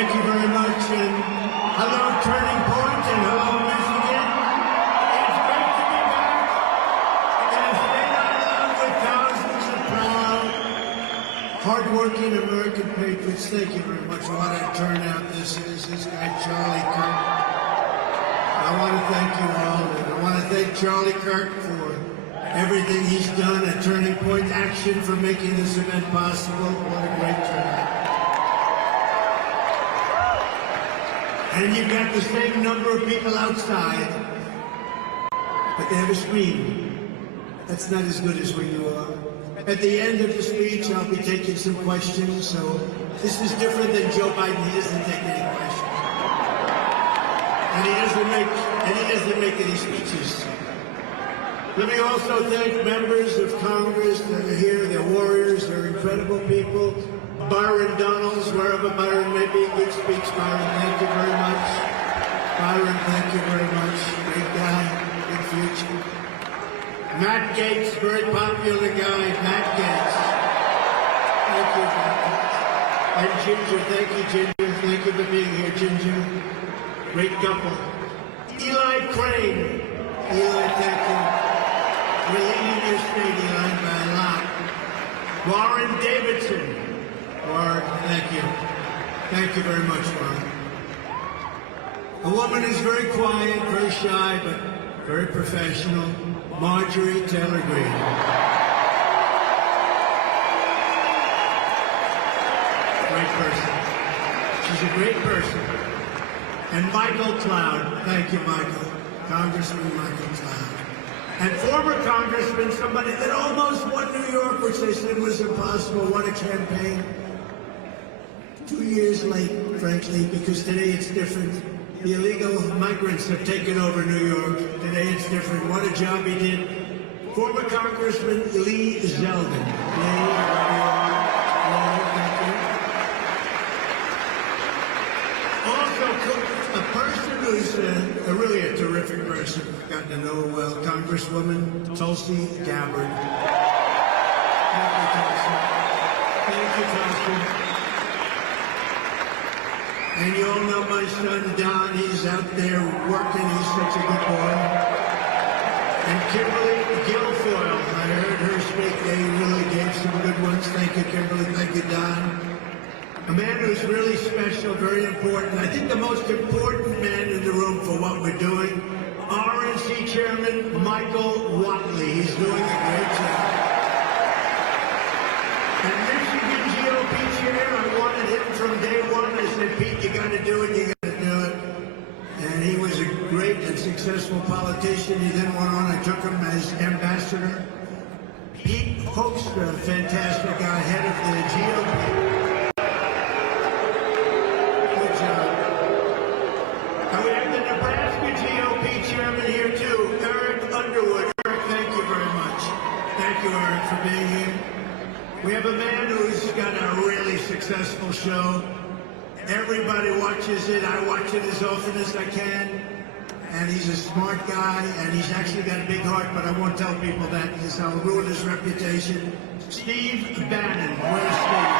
thank you very much, and hello Turning Point, and hello Michigan. It's great to be back in a state I love with thousands of proud, hard-working American patriots. Thank you very much. What a turnout this is. This guy Charlie Kirk. I want to thank you all, and I want to thank Charlie Kirk for everything he's done at Turning Point Action for making this event possible. What a great turnout. And you've got the same number of people outside, but they have a screen. That's not as good as where you are. At the end of the speech, I'll be taking some questions, so this is different than Joe Biden. He doesn't take any questions. And he doesn't make any speeches. Let me also thank members of Congress that are here. They're warriors, they're incredible people. Byron Donalds, wherever Byron may be, good speech, Byron, thank you very much. Byron, thank you very much. Great guy, good future. Matt Gaetz, very popular guy, Matt Gaetz. Thank you, Matt. And Ginger, thank you, Ginger. Thank you for being here, Ginger. Great couple. Eli Crane. Eli, thank you. You're leading your state, Eli, by a lot. Warren Davidson. Warren, thank you. Thank you very much, Warren. A woman who's very quiet, very shy, but very professional. Marjorie Taylor Greene. Great person. She's a great person. And Michael Cloud. Thank you, Michael. Congressman Michael Cloud. And former congressman, somebody that almost won New York, which they said was impossible. What a campaign. 2 years late, frankly, because today it's different. The illegal migrants have taken over New York. Today it's different. What a job he did. Former Congressman Lee Zeldin. Also, a person who's really a terrific person. I've gotten to know her well. Congresswoman Tulsi Gabbard. Thank you, Tulsi. Thank you, Tulsi. And you all know my son, Don. He's out there working. He's such a good boy. And Kimberly Guilfoyle. I heard her speak. They really gave some good ones. Thank you, Kimberly. Thank you, Don. A man who's really special, very important. I think the most important man in the room for what we're doing, RNC Chairman Michael Whatley. He's doing a great job. And Michigan GOP chair, I wanted him from day one. I said, Pete, you got to do it, you got to do it. And he was a great and successful politician. He then went on, I took him as ambassador. Pete Hoekstra, fantastic guy, head of the GOP. Good job. And we have the Nebraska GOP chairman here too, Eric Underwood. Eric, thank you very much. Thank you, Eric, for being here. We have a man who's got a really successful show. Everybody watches it. I watch it as often as I can. And he's a smart guy, and he's actually got a big heart, but I won't tell people that because I'll ruin his reputation. Steve Bannon. Where's Steve?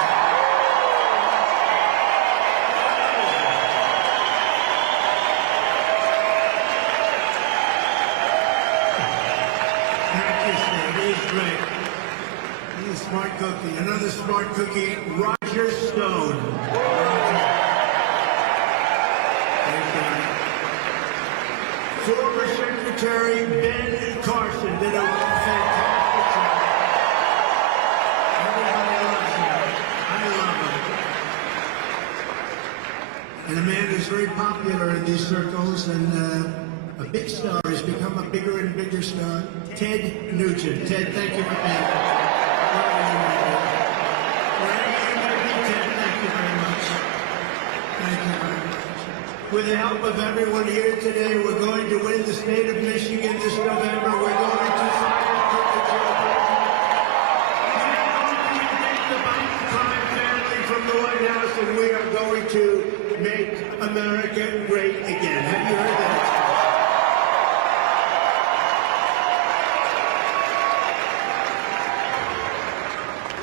Thank you, Steve. He's great. He's a smart cookie. Another smart cookie, Roger Stone. Former Secretary Ben Carson did a fantastic job. Everybody loves him. I love him. And a man who's very popular in these circles and a big star. He's become a bigger and bigger star. Ted Nugent. Ted, thank you for being here. Wherever you may be, Ted, thank you very much. Thank you very much. With the help of everyone here today, we're going to win the state of Michigan this November. We're going to fire the children. We're going to evict the Biden crime family from the White House, and we are going to make America great again. Have you heard that?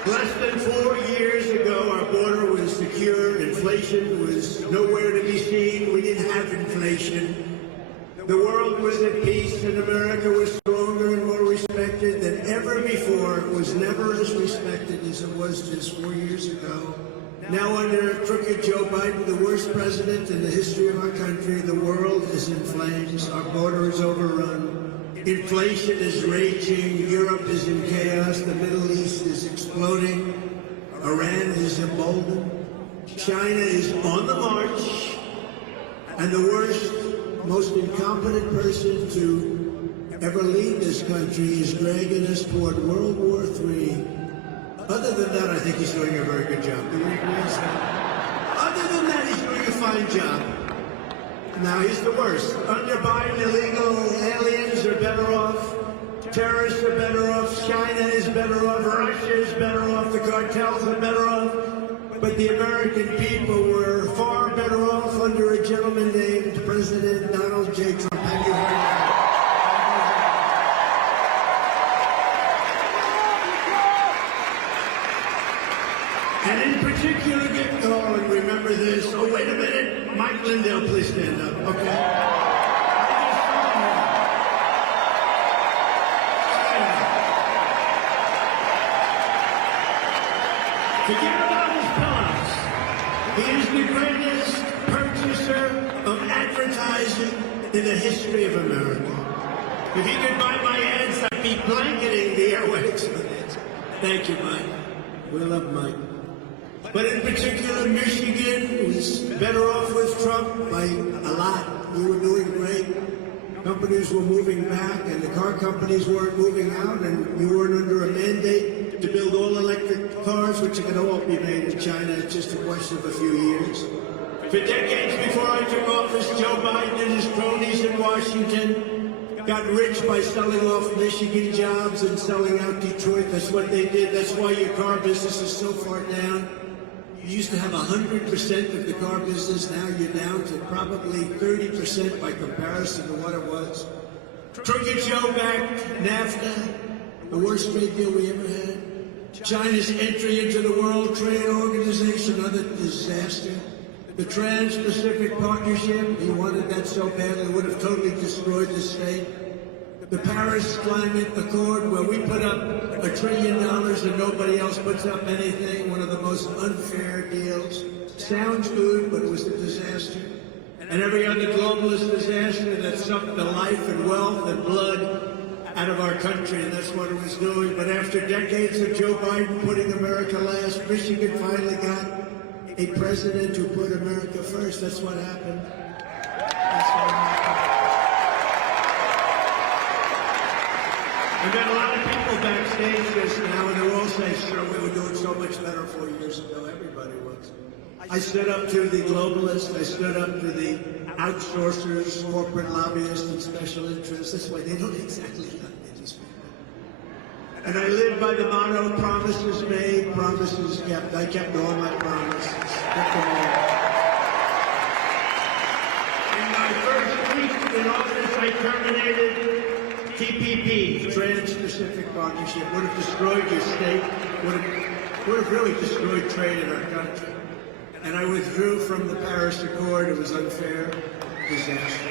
Less than 4 years ago, our border was secure. Inflation was nowhere to be seen. We didn't have inflation. The world was at peace, and America was stronger and more respected than ever before. It was never as respected as it was just 4 years ago. Now, under crooked Joe Biden, the worst president in the history of our country, the world is in flames. Our border is overrun. Inflation is raging. Europe is in chaos. The Middle East is exploding. Iran is emboldened. China is on the march. And the worst, most incompetent person to ever lead this country is dragging us toward World War III. Other than that, I think he's doing a very good job. Do you agree with that? Other than that, he's doing a fine job. Now, he's the worst. Under Biden, illegal aliens are better off. Terrorists are better off. China is better off. Russia is better off. The cartels are better off. But the American people were far better off under a gentleman named President Donald J. Trump. Have you heard of that? And in particular, and remember this. Oh, wait a minute. Mike Lindell, please stand up, okay? Forget about his pillows. He is the greatest purchaser of advertising in the history of America. If he could buy my ads, I'd be blanketing the airwaves with it. Thank you, Mike. We love Mike. But in particular, Michigan was better off with Trump by a lot. We were doing great. Companies were moving back, and the car companies weren't moving out, and we weren't under a mandate to build all electric cars, which can all be made in China. It's just a question of a few years. For decades before I took office, Joe Biden and his cronies in Washington got rich by selling off Michigan jobs and selling out Detroit. That's what they did. That's why your car business is so far down. You used to have 100% of the car business. Now you're down to probably 30% by comparison to what it was. Crooked Joe backed NAFTA, the worst trade deal we ever had. China's entry into the World Trade Organization, another disaster. The Trans-Pacific Partnership, he wanted that so badly, would have totally destroyed the state. The Paris Climate Accord, where we put up $1 trillion and nobody else puts up anything, one of the most unfair deals. Sounds good, but it was a disaster. And every other globalist disaster that sucked the life and wealth and blood out of our country, and that's what it was doing. But after decades of Joe Biden putting America last, Michigan finally got a president who put America first. That's what happened. That's what happened. I've got a lot of people backstage just now, and they're all saying, sure, we were doing so much better 4 years ago. Everybody was. I stood up to the globalists. I stood up to the outsourcers, corporate lobbyists, and special interests. That's why they don't exactly like me, these people. And I live by the motto, promises made, promises kept. I kept all my promises. Kept them all. In my first week in office, I terminated TPP, Trans-Pacific Partnership. Would have destroyed your state, would have really destroyed trade in our country. And I withdrew from the Paris Accord. It was unfair, disaster.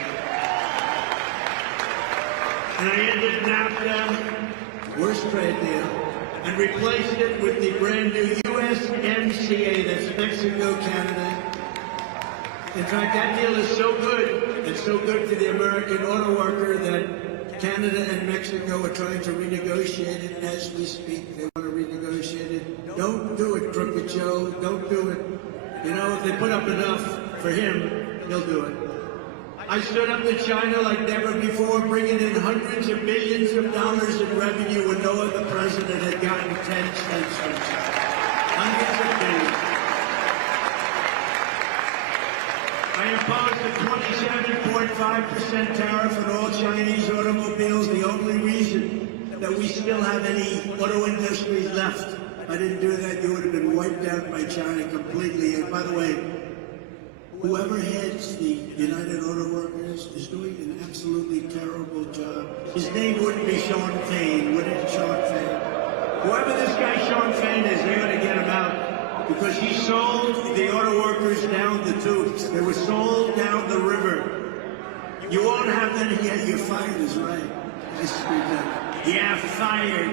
And I ended NAFTA, worst trade deal, and replaced it with the brand new USMCA, that's Mexico, Canada. In fact, that deal is so good, and so good for the American auto worker that Canada and Mexico are trying to renegotiate it as we speak. They want to renegotiate it. Don't do it, Crooked Joe. Don't do it. You know, if they put up enough for him, he'll do it. I stood up to China like never before, bringing in hundreds of millions of dollars in revenue when no other president had gotten 10 cents from China. Hundreds of billions. I imposed a 27.5% tariff on all Chinese automobiles, the only reason that we still have any auto industry left. If I didn't do that, you would have been wiped out by China completely. And by the way, whoever heads the United Auto Workers is doing an absolutely terrible job. His name wouldn't be Sean Fain, would it, Sean Fain? Whoever this guy Sean Fain is, they ought to get him out. Because he sold the auto workers down the tubes. They were sold down the river. You won't have that yet. You're fired is right. I screwed that. Yeah, fired.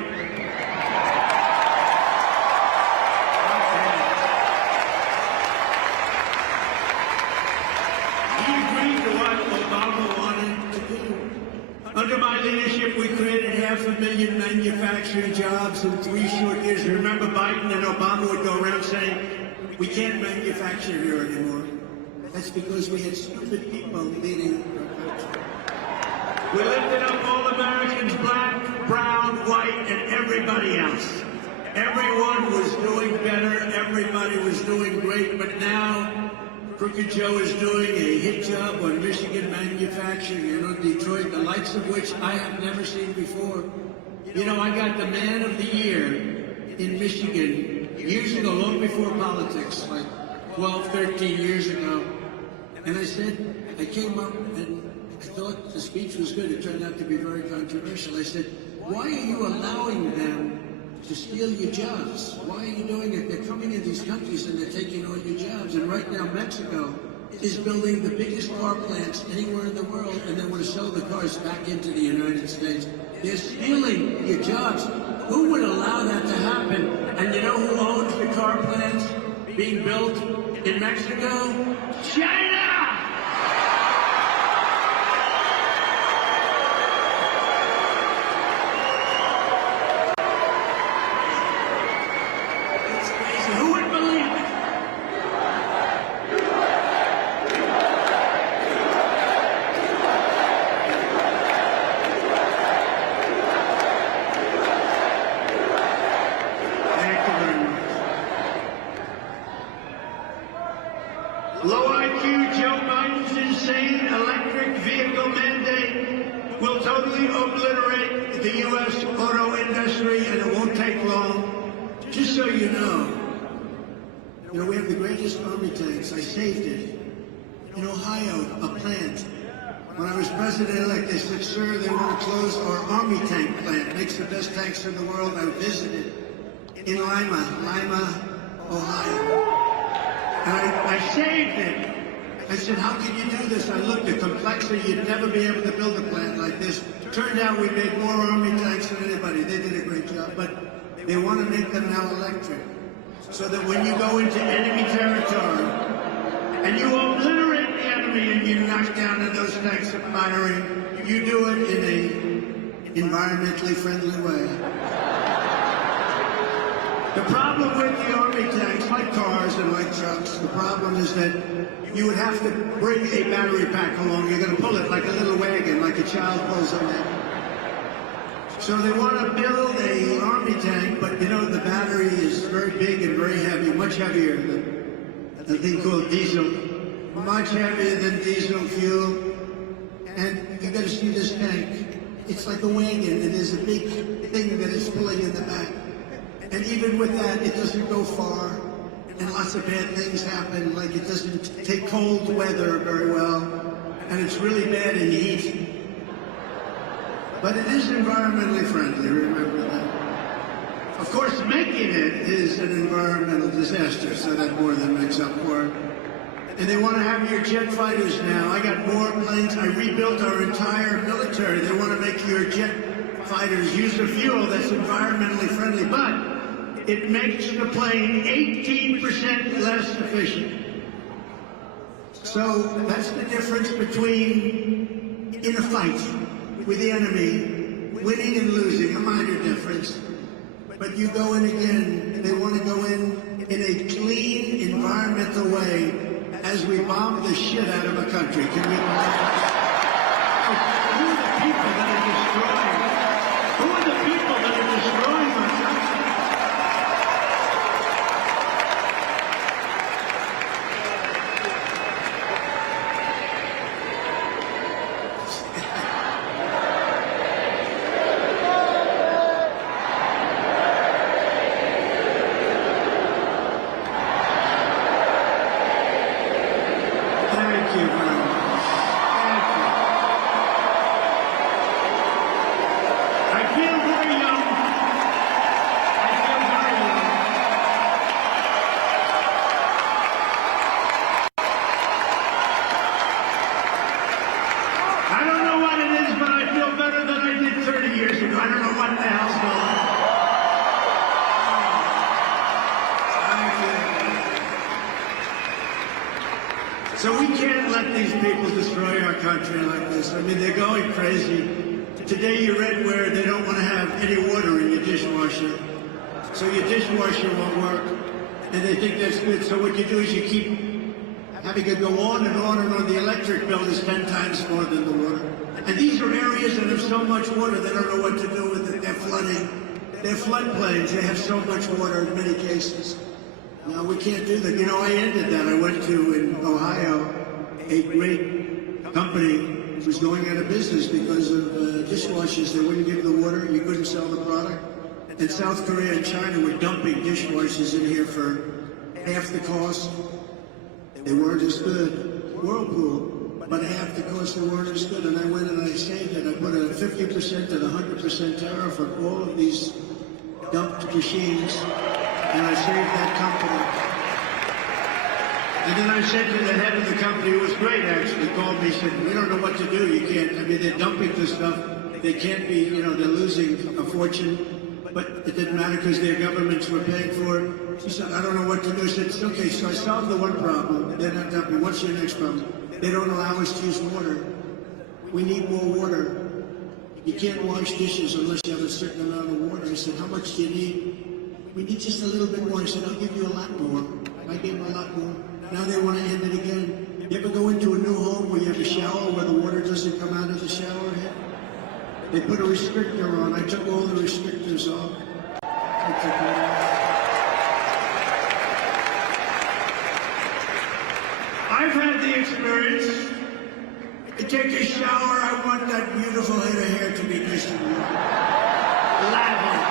He agreed to what Obama wanted to do. Under my leadership, we created 500,000 manufacturing jobs in 3 short years. Remember Biden and Obama would go around saying, we can't manufacture here anymore. That's because we had stupid people leading our country. We lifted up all Americans, black, brown, white, and everybody else. Everyone was doing better. Everybody was doing great. But now, Crooked Joe is doing a hit job on Michigan manufacturing, Detroit, the likes of which I have never seen before. I got the Man of the Year in Michigan years ago, long before politics, like 12, 13 years ago. And I came up and I thought the speech was good. It turned out to be very controversial. I said, why are you allowing them to steal your jobs? Why are you doing it? They're coming in these countries and they're taking all your jobs. And right now, Mexico is building the biggest car plants anywhere in the world, and they want to sell the cars back into the United States. They're stealing your jobs. Who would allow that to happen? And you know who owns the car plants being built in Mexico? China! Low IQ Joe Biden's insane electric vehicle mandate will totally obliterate the U.S. auto industry, and it won't take long. Just so you know, we have the greatest army tanks. I saved it. In Ohio, a plant. When I was president-elect, they said, sir, they want to close our army tank plant. It makes the best tanks in the world. I visited in Lima, Ohio. And I saved it. I said, how can you do this? I looked at complexity. You'd never be able to build a plant like this. Turned out we made more army tanks than anybody. They did a great job. But they want to make them now electric. So that when you go into enemy territory and you obliterate the enemy and you knock down those tanks are firing, you do it in a environmentally friendly way. The problem with the army tanks, like cars and like trucks, the problem is that you would have to bring a battery pack along. You're going to pull it like a little wagon, like a child pulls on it. So they want to build an army tank, but the battery is very big and very heavy, much heavier than a thing called diesel. Much heavier than diesel fuel. And you got to see this tank. It's like a wagon, and there's a big thing that is pulling in the back. And even with that, it doesn't go far, and lots of bad things happen, like it doesn't take cold weather very well, and it's really bad in heat. But it is environmentally friendly, remember that. Of course, making it is an environmental disaster, so that more than makes up for it. And they want to have your jet fighters now. I got more planes. I rebuilt our entire military. They want to make your jet fighters use a fuel that's environmentally friendly, but it makes the plane 18% less efficient. So that's the difference between, in a fight with the enemy, winning and losing, a minor difference. But you go in again, they want to go in a clean, environmental way as we bomb the shit out of a country. Can we believe that? Who are the people that are destroying? Who are the people that are destroying our country? Thank you very much. Thank you. I feel very young. I what the hell's going on? So we can't let these people destroy our country like this. I mean, they're going crazy. Today you read where they don't want to have any water in your dishwasher. So your dishwasher won't work. And they think that's good. So what you do is you keep having it go on and on and on. The electric bill is 10 times more than the water. And these are areas that have so much water, they don't know what to do with it. They're flooding. They're floodplains. They have so much water in many cases. No, we can't do that. You know, I ended that. I went to, in Ohio, a great company was going out of business because of dishwashers. They wouldn't give the water. You couldn't sell the product. And South Korea and China were dumping dishwashers in here for half the cost. They weren't as good. Whirlpool, but half the cost. They weren't as good. And I went and I saved it. I put a 50% and 100% tariff on all of these dumped machines. And I saved that company. And then I said to the head of the company, who was great actually, called me, said, we don't know what to do. You can't, I mean, they're dumping this stuff. They can't be, you know, they're losing a fortune. But it didn't matter because their governments were paying for it. She said, I don't know what to do. I said, it's okay. So I solved the one problem. They're not dumping. What's your next problem? They don't allow us to use water. We need more water. You can't wash dishes unless you have a certain amount of water. I said, how much do you need? We need just a little bit more. I said, I'll give you a lot more. I gave them a lot more. Now they want to end it again. You ever go into a new home where you have a shower where the water doesn't come out of the shower head? They put a restrictor on. I took all the restrictors off. I took it off. I've had the experience. I take a shower, I want that beautiful head of hair to be distributed. Lathered.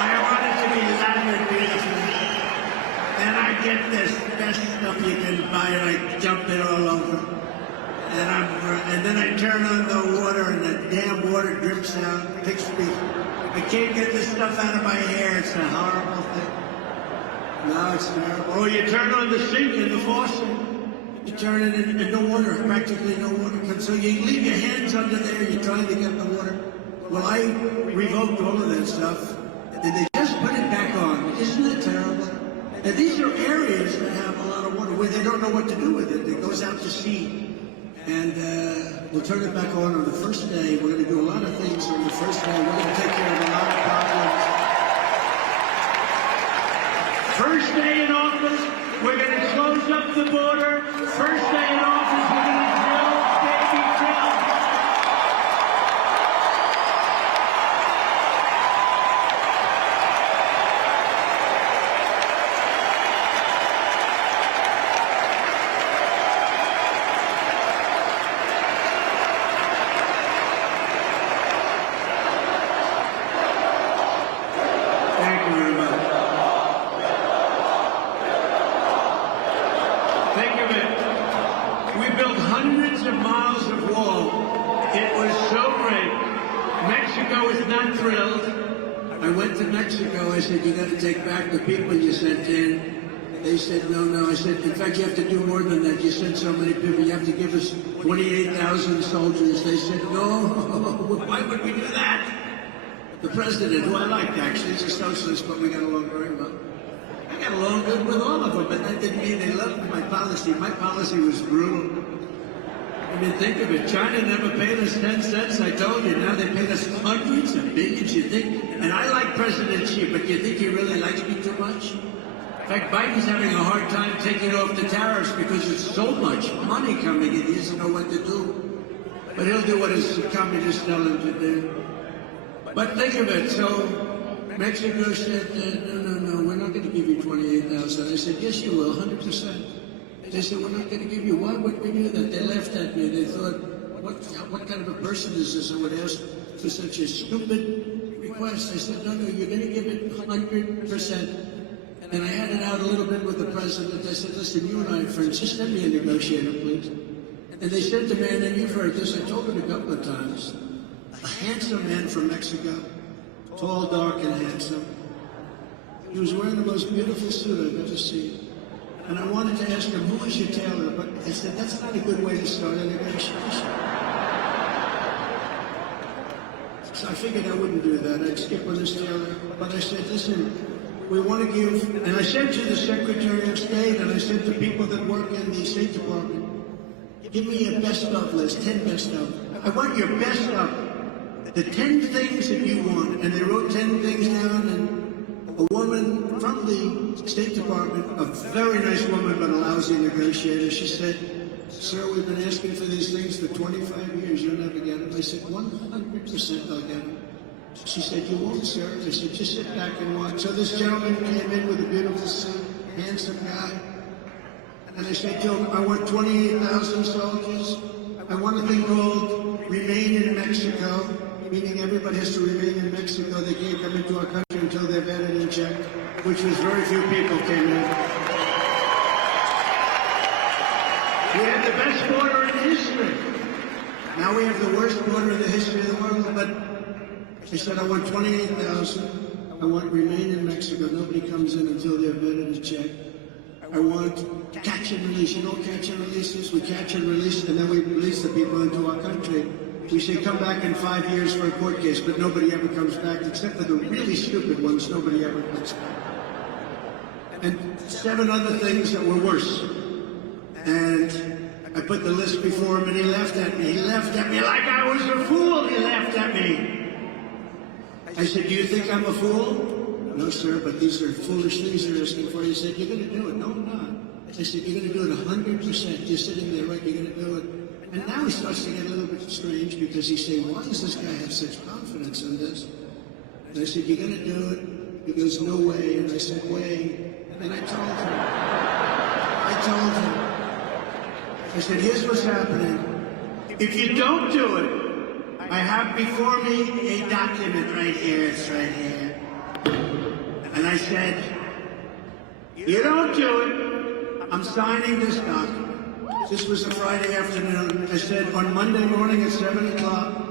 I want it to be lathered beautifully. And I get this best stuff you can buy and I dump it all over. And then I turn on the water and the damn water drips out. I can't get this stuff out of my hair. It's a horrible thing. No, it's terrible. Oh, you turn on the sink and the faucet. You turn it and no water, practically no water comes. So you leave your hands under there, you're trying to get the water. Well, I revoked all of that stuff, and they just put it back on. Isn't that terrible? And these are areas that have a lot of water where they don't know what to do with it. It goes out to sea. And we'll turn it back on the first day. We're going to do a lot of things on the first day. We're going to take care of a lot of problems. First day in office, we're going to close up the border. First day in office, we're going to drill, baby, drill. Thank you very much. Think of it. We built hundreds of miles of wall. It was so great. Mexico is not thrilled. I went to Mexico. I said, you got to take back the people you sent in. They said, no. I said, in fact, you have to do more than that. You sent so many people. You have to give us 28,000 soldiers. They said, no. Why would we do that? The president, who I liked actually, he's a socialist, but we got along very well. I got along good with all of them, but that didn't mean they loved my policy. My policy was brutal. I mean, think of it. China never paid us 10 cents, I told you. Now they paid us hundreds of billions, you think? And I like President Xi, but you think he really likes me too much? In fact, Biden's having a hard time taking off the tariffs because there's so much money coming in, he doesn't know what to do. But he'll do what his communists tell him to do. But think of it, so Mexico said, no, we're not going to give you 28,000. I said, yes, you will, 100%. They said, we're not going to give you. Why would we do that? They laughed at me. They thought, what kind of a person is this who would ask for such a stupid request? I said, no, you're going to give it 100%. And I had it out a little bit with the president. I said, listen, you and I are friends. Just send me a negotiator, please. And they said to me, and you've heard this, I told it a couple of times, a handsome man from Mexico, tall, dark, and handsome. He was wearing the most beautiful suit I've ever seen. And I wanted to ask him, who is your tailor? But I said, that's not a good way to start a negotiation. So I figured I wouldn't do that. I'd skip on this Taylor. But I said, listen, we want to give, and I said to the Secretary of State, and I said to people that work in the State Department, give me a best of list, 10 best of. I want your best of, the 10 things that you want. And they wrote 10 things down, and a woman from the State Department, a very nice woman, but a lousy negotiator, she said, sir, we've been asking for these things for 25 years, you'll never get them. I said, 100% I'll get them. She said, you won't, sir. I said, just sit back and watch. So this gentleman came in with a beautiful suit, handsome guy. And I said to him, I want 28,000 soldiers. I want a thing called Remain in Mexico, meaning everybody has to remain in Mexico. They can't come into our country until they're vetted and checked, which was very few people came in. We had the best border in history. Now we have the worst border in the history of the world, but I said, I want 28,000. I want Remain in Mexico. Nobody comes in until they're vetted and checked. I want catch and release. You know what catch and release is? We catch and release, and then we release the people into our country. We say come back in 5 years for a court case, but nobody ever comes back, except for the really stupid ones. Nobody ever comes back. And 7 other things that were worse. And I put the list before him, and he laughed at me. He laughed at me like I was a fool. He laughed at me. I said, do you think I'm a fool? No, sir, but these are foolish things you're asking for. He said, you're going to do it. No, I'm not. I said, you're going to do it 100%. You're sitting there, right? You're going to do it. And now he starts to get a little bit strange because he's saying, why does this guy have such confidence in this? And I said, you're going to do it? He goes, no way. And I said, way. And I told him, I said, here's what's happening. If you don't do it, I have before me a document right here. It's right here. And I said, you don't do it, I'm signing this document. This was a Friday afternoon. I said, on Monday morning at 7 o'clock,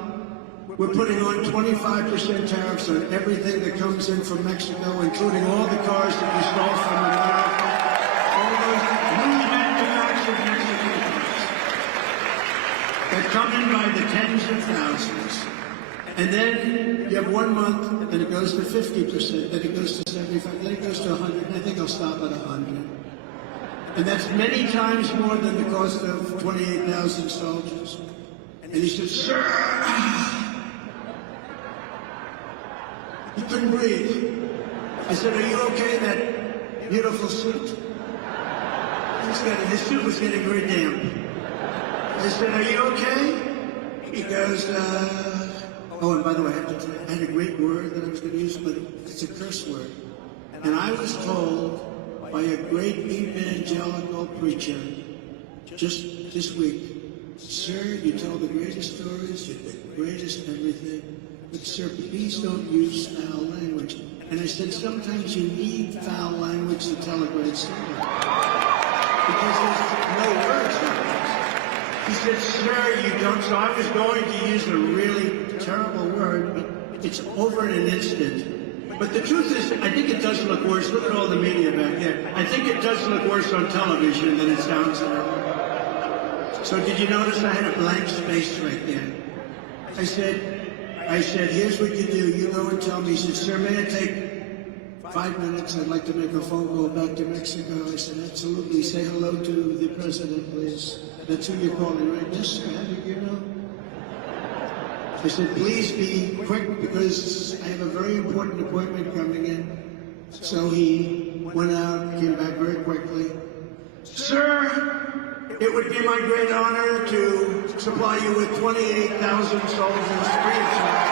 we're putting on 25% tariffs on everything that comes in from Mexico, including all the cars that you stole from America, all those new manufactured Mexican cars that come in by the tens of thousands. And then you have 1 month, and it goes to 50%, then it goes to 75%, then it goes to 100%, and I think I'll stop at 100%. And that's many times more than the cost of 28,000 soldiers. And he said, sir, he couldn't breathe. I said, are you okay, that beautiful suit? His suit was getting very damp. I said, are you okay? He goes, oh, and by the way, I had a great word that I was going to use, but it's a curse word. And I was told by a great evangelical preacher just this week, sir, you tell the greatest stories, you're the greatest everything, but sir, please don't use foul language. And I said, sometimes you need foul language to tell a great story. Because there's no words like this. He said, sir, you don't. So I was going to use a really terrible word, but it's over in an instant. But the truth is, I think it does look worse. Look at all the media back there. I think it does look worse on television than it sounds in a. So did you notice I had a blank space right there? I said, here's what you do. You go and tell me. He said, sir, may I take 5 minutes? I'd like to make a phone call back to Mexico. I said, absolutely. Say hello to the president, please. That's who you're calling, right? Yes, sir. How did you know? I said, please be quick because I have a very important appointment coming in. So he went out, came back very quickly. Sir, it would be my great honor to supply you with 28,000 soldiers free of charge.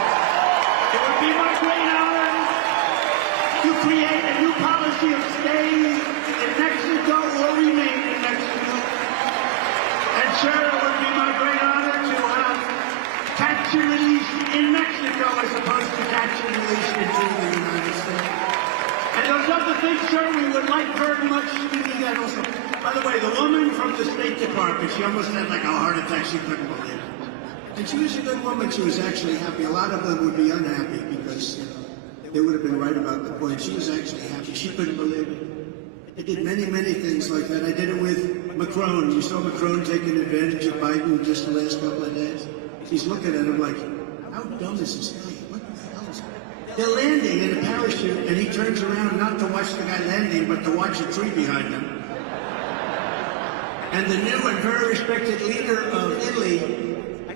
It would be my great honor to create a new policy of staying in Mexico or remain in Mexico. And sir, it would be my great honor to have catch and release in Mexico as opposed to catch and release into the United States. And those other things, sir, we would like very much to do that also. By the way, the woman from the State Department, she almost had like a heart attack. She couldn't believe it. And she was a good woman. She was actually happy. A lot of them would be unhappy because, you know, they would have been right about the point. She was actually happy. She couldn't believe it. I did many, many things like that. I did it with Macron. You saw Macron taking advantage of Biden just the last couple of days. He's looking at him like, how dumb is this guy? what the hell is that? They're landing in a parachute, and he turns around not to watch the guy landing, but to watch a tree behind him. And the new and very respected leader of Italy,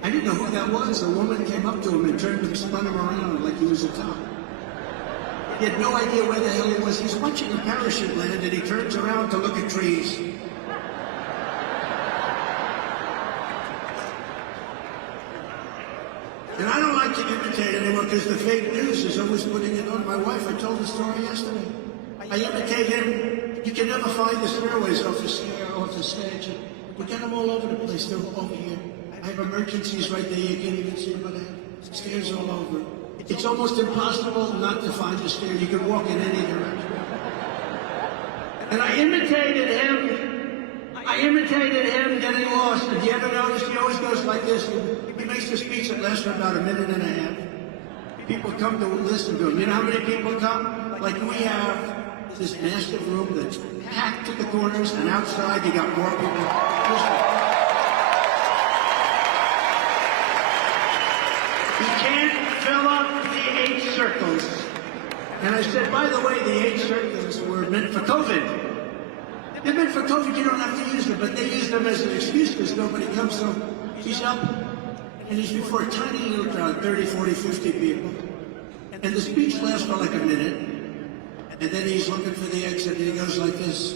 I didn't know who that was. A woman came up to him and turned him, spun him around like he was a top. He had no idea where the hell he was. He's watching a parachute land, and he turns around to look at trees. And I don't like to imitate anyone because the fake news is always putting it on. My wife, I told the story yesterday. I imitate him. You can never find the stairways off the stage. We got them all over the place. They're over here. I have emergencies right there. You can't even see them, but I have stairs all over. It's almost impossible not to find the stair. You can walk in any direction. And I imitated him getting lost. If you ever notice, he always goes like this. He makes a speech that lasts for about a minute and a half. People come to listen to him. You know how many people come? Like we have this massive room that's packed to the corners, and outside you got more people. You can't fill up the 8 circles. And I said, by the way, the 8 circles were meant for COVID. They're meant for COVID, you don't have to use them, but they use them as an excuse because nobody comes. So he's up, and he's before a tiny little crowd, 30, 40, 50 people. And the speech lasts for like a minute, and then he's looking for the exit, and he goes like this.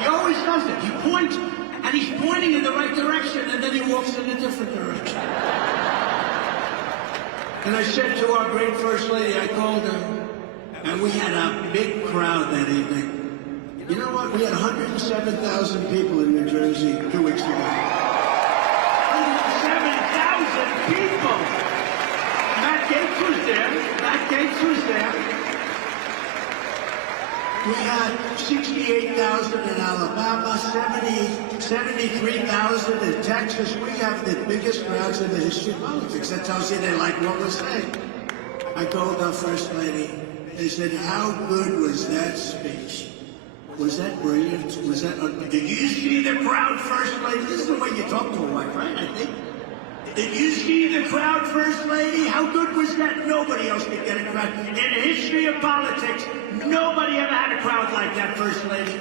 He always does it. He points, and he's pointing in the right direction, and then he walks in a different direction. And I said to our great First Lady, I called her, and we had a big crowd that evening. You know what? We had 107,000 people in New Jersey 2 weeks ago. 107,000 people! Matt Gaetz was there. We had 68,000 in Alabama, 73,000 in Texas. We have the biggest crowds in the history of politics. That tells you they like what we're saying. I told our First Lady, they said, how good was that speech? Was that brilliant? Was that... Did you see the crowd, First Lady? This is the way you talk to a wife, right? I think. Did you see the crowd, First Lady? How good was that? Nobody else could get a crowd. In the history of politics, nobody ever had a crowd like that, First Lady.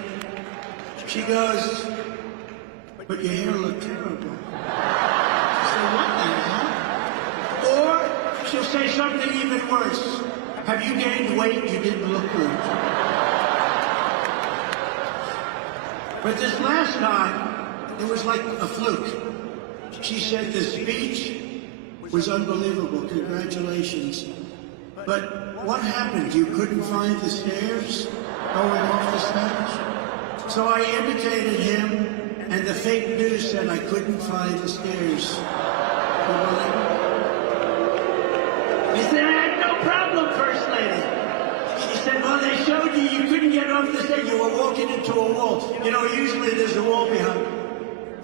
She goes, but your hair looked terrible. I said, what the hell? Or she'll say something even worse. Have you gained weight? You didn't look good. But this last time, it was like a fluke. She said the speech was unbelievable. Congratulations. But what happened? You couldn't find the stairs going off the stage? So I imitated him, and the fake news said I couldn't find the stairs. He said, I had no problem, First Lady. She said, well, they showed you couldn't get off the stage. You were walking into a wall. You know, usually there's a wall behind.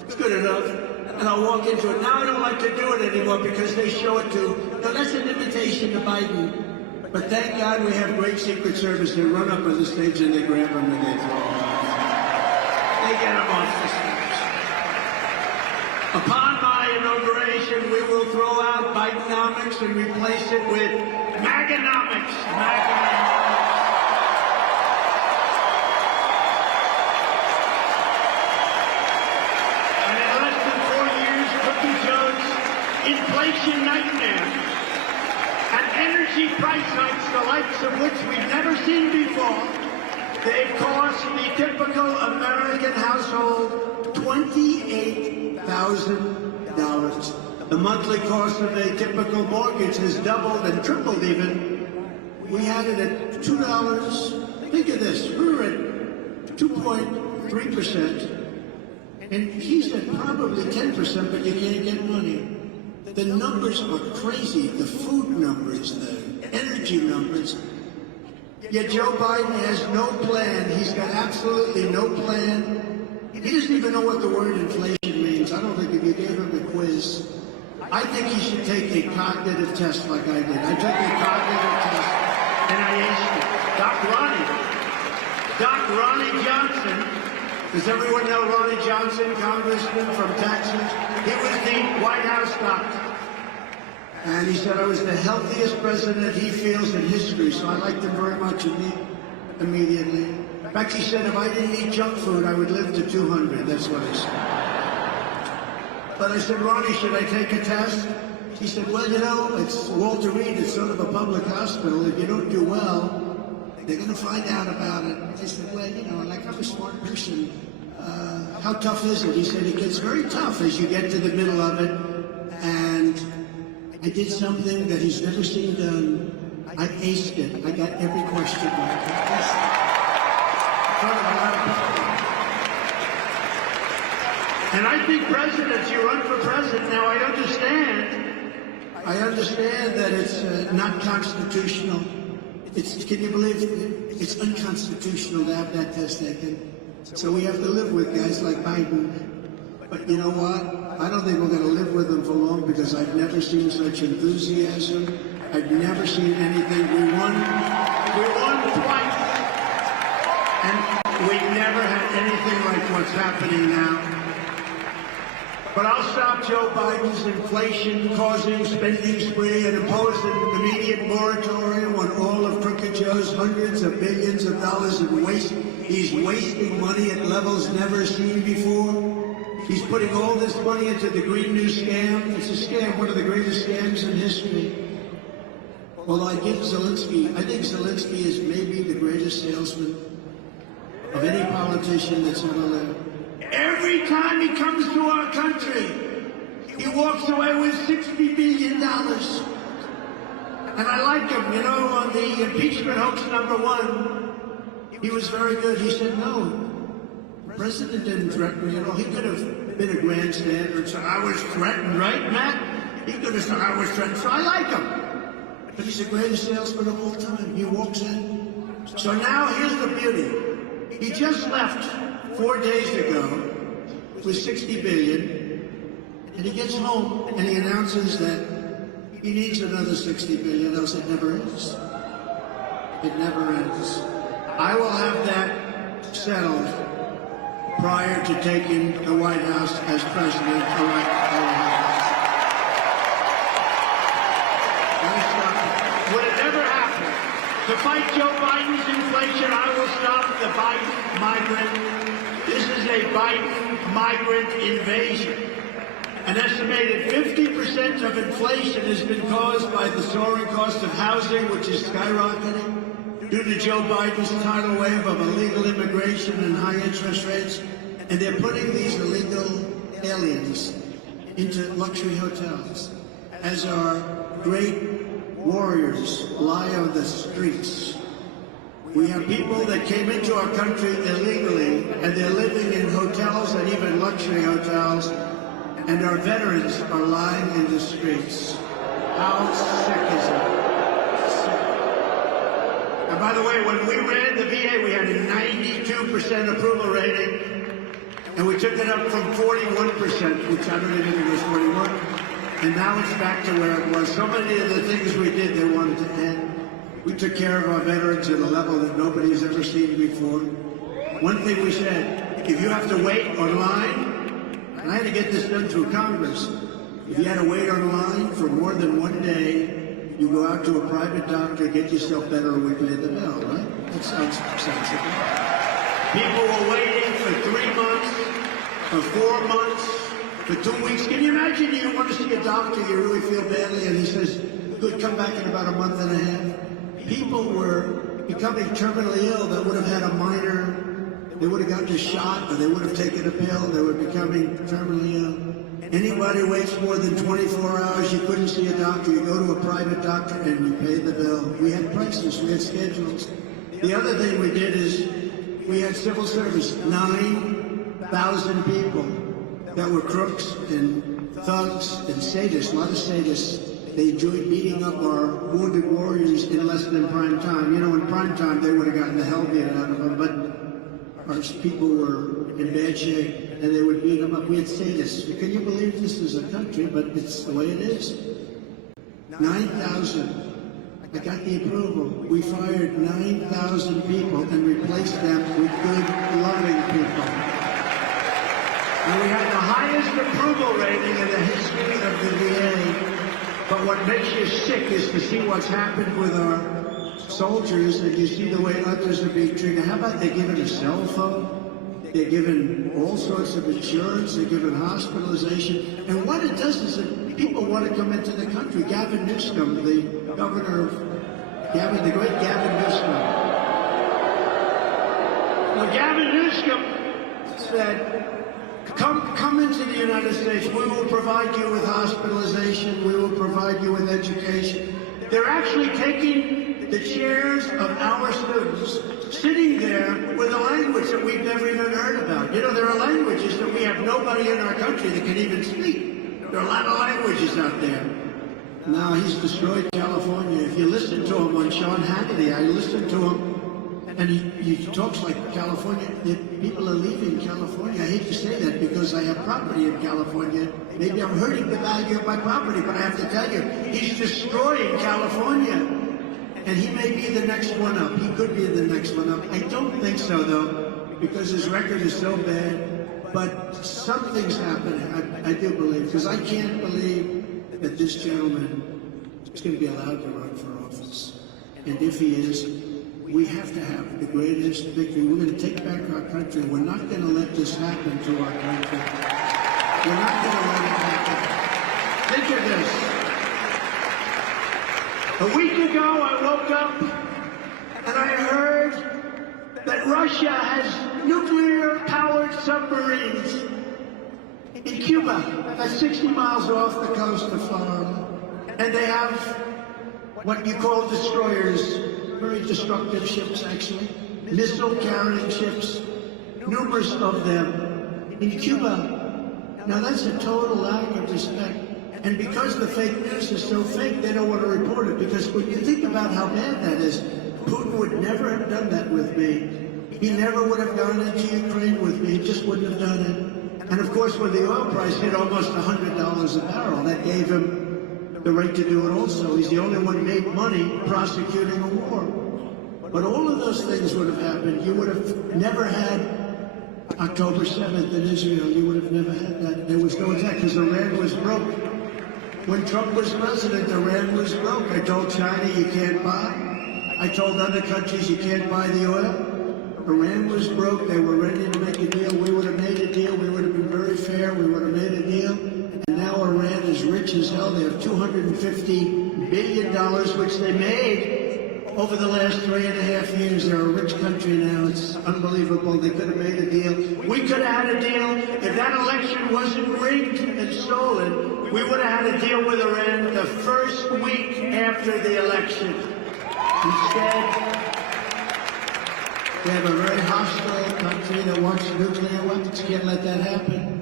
It's good enough. And I'll walk into it. Now I don't like to do it anymore because they show it to, now that's an invitation to Biden. But thank God we have great Secret Service. They run up on the stage and they grab them and they throw them off. They get them off the stage. Upon my inauguration, we will throw out Bidenomics and replace it with Maganomics. Inflation nightmare and energy price hikes, the likes of which we've never seen before. They've cost the typical American household $28,000. The monthly cost of a typical mortgage has doubled and tripled even. We had it at $2. Think of this, we were at 2.3%. And he said probably 10%, but you can't get money. The numbers are crazy, the food numbers, the energy numbers. Yet Joe Biden has no plan. He's got absolutely no plan. He doesn't even know what the word inflation means. I don't think if you gave him a quiz, I think he should take a cognitive test like I did. I took a cognitive test, and I aced it. Doc Ronnie Johnson. Does everyone know Ronnie Johnson, congressman from Texas? He was the White House doctor. And he said I was the healthiest president he feels in history, so I liked him very much immediately. In fact, he said if I didn't eat junk food, I would live to 200. That's what he said. But I said, Ronnie, should I take a test? He said, well, you know, it's Walter Reed. It's sort of a public hospital. If you don't do well, they're going to find out about it. I said, well, you know, like I'm a smart person. How tough is it? He said, it gets very tough as you get to the middle of it. And I did something that he's never seen done. I aced it. I got every question right. And I think presidents, you run for president. Now, I understand that it's not constitutional. Can you believe it? It's unconstitutional to have that test taken. So we have to live with guys like Biden. But you know what? I don't think we're going to live with them for long because I've never seen such enthusiasm. I've never seen anything. We won twice. And we never had anything like what's happening now. But I'll stop Joe Biden's inflation-causing spending spree and impose an immediate moratorium on all of Crooked Joe's hundreds of billions of dollars in waste. He's wasting money at levels never seen before. He's putting all this money into the Green New Scam. It's a scam, one of the greatest scams in history. Well, I think Zelensky is maybe the greatest salesman of any politician that's ever lived. Every time he comes to our country, he walks away with $60 billion. And I like him, you know, on the impeachment hoax #1, he was very good. He said, no, the president didn't threaten me at all. He could have been a grandstander and said, I was threatened, right, Matt? He could have said, I was threatened, so I like him. But he's the greatest salesman of all time. He walks in. So now here's the beauty. He just left 4 days ago with $60 billion, and he gets home and he announces that he needs another $60 billion, else it never ends. It never ends. I will have that settled prior to taking the White House as president-elect. Would it ever happen? To fight Joe Biden's inflation, I will stop the Biden migrant. This is a Biden migrant invasion. An estimated 50% of inflation has been caused by the soaring cost of housing, which is skyrocketing due to Joe Biden's tidal wave of illegal immigration and high interest rates. And they're putting these illegal aliens into luxury hotels as our great warriors lie on the streets. We have people that came into our country illegally, and they're living in hotels and even luxury hotels, and our veterans are lying in the streets. How sick is it? Sick. And by the way, when we ran the VA, we had a 92% approval rating, and we took it up from 41%, which I don't even think was 41, and now it's back to where it was. So many of the things we did, they wanted to end. We took care of our veterans at a level that nobody's ever seen before. One thing we said, if you have to wait online, and I had to get this done through Congress, if you had to wait online for more than 1 day, you go out to a private doctor, get yourself better, and we pay the bill, right? That sounds sensible. People were waiting for 3 months, for 4 months, for 2 weeks. Can you imagine you want to see a doctor, you really feel badly, and he says, good, come back in about a month and a half. People were becoming terminally ill that would have had a minor, they would have gotten a shot, or they would have taken a pill. They were becoming terminally ill. Anybody waits more than 24 hours, you couldn't see a doctor. You go to a private doctor and you pay the bill. We had prices, we had schedules. The other thing we did is we had civil service, 9,000 people that were crooks and thugs and sadists, a lot of sadists. They enjoyed beating up our wounded warriors in less than prime time. You know, in prime time, they would have gotten the hell beat out of them, but our people were in bad shape, and they would beat them up. We had sadists. Can you believe this is a country, but it's the way it is? 9,000. I got the approval. We fired 9,000 people and replaced them with good, loving people. And we had the highest approval rating in the history of the VA. But what what makes you sick is to see what's happened with our soldiers, and you see the way others are being treated. How about they're given a cell phone? They're given all sorts of insurance. They're given hospitalization. And what it does is that people want to come into the country. Gavin Newsom, the governor of the great Gavin Newsom. Well, Gavin Newsom said, come into the United States. We will provide you with hospitalization. We will provide you with education. They're actually taking the chairs of our students, sitting there with a language that we've never even heard about. You know, there are languages that we have nobody in our country that can even speak. There are a lot of languages out there. Now, he's destroyed California. If you listen to him on Sean Hannity, I listened to him, and he talks like California. People are leaving California. I hate to say that because I have property in California. Maybe I'm hurting the value of my property, but I have to tell you, he's destroying California. And he may be the next one up. He could be the next one up. I don't think so, though, because his record is so bad. But something's happening, I do believe, because I can't believe that this gentleman is going to be allowed to run for office. And if he is, we have to have the greatest victory. We're going to take back our country. We're not going to let this happen to our country. We're not going to let it happen. Think of this. A week ago, I woke up and I heard that Russia has nuclear-powered submarines in Cuba, that's 60 miles off the coast of Florida. And they have what you call destroyers, very destructive ships, actually, missile-carrying ships, numerous of them in Cuba. Now, that's a total lack of respect. And because the fake news is so fake, they don't want to report it. Because when you think about how bad that is, Putin would never have done that with me. He never would have gone into Ukraine with me. He just wouldn't have done it. And of course, when the oil price hit almost $100 a barrel, that gave him the right to do it also. He's the only one who made money prosecuting a war. But all of those things would have happened. You would have never had October 7th in Israel. You would have never had that. There was no attack because Iran was broke. When Trump was president, Iran was broke. I told China you can't buy. I told other countries you can't buy the oil. Iran was broke. They were ready to make a deal. We would have made a deal. We would have been very fair. We would have made a deal. And now Iran is rich as hell. They have $250 billion, which they made over the last 3.5 years. They're a rich country now. It's unbelievable. They could have made a deal. We could have had a deal. If that election wasn't rigged and stolen, we would have had a deal with Iran the first week after the election. Instead, they have a very hostile country that wants nuclear weapons. Can't let that happen.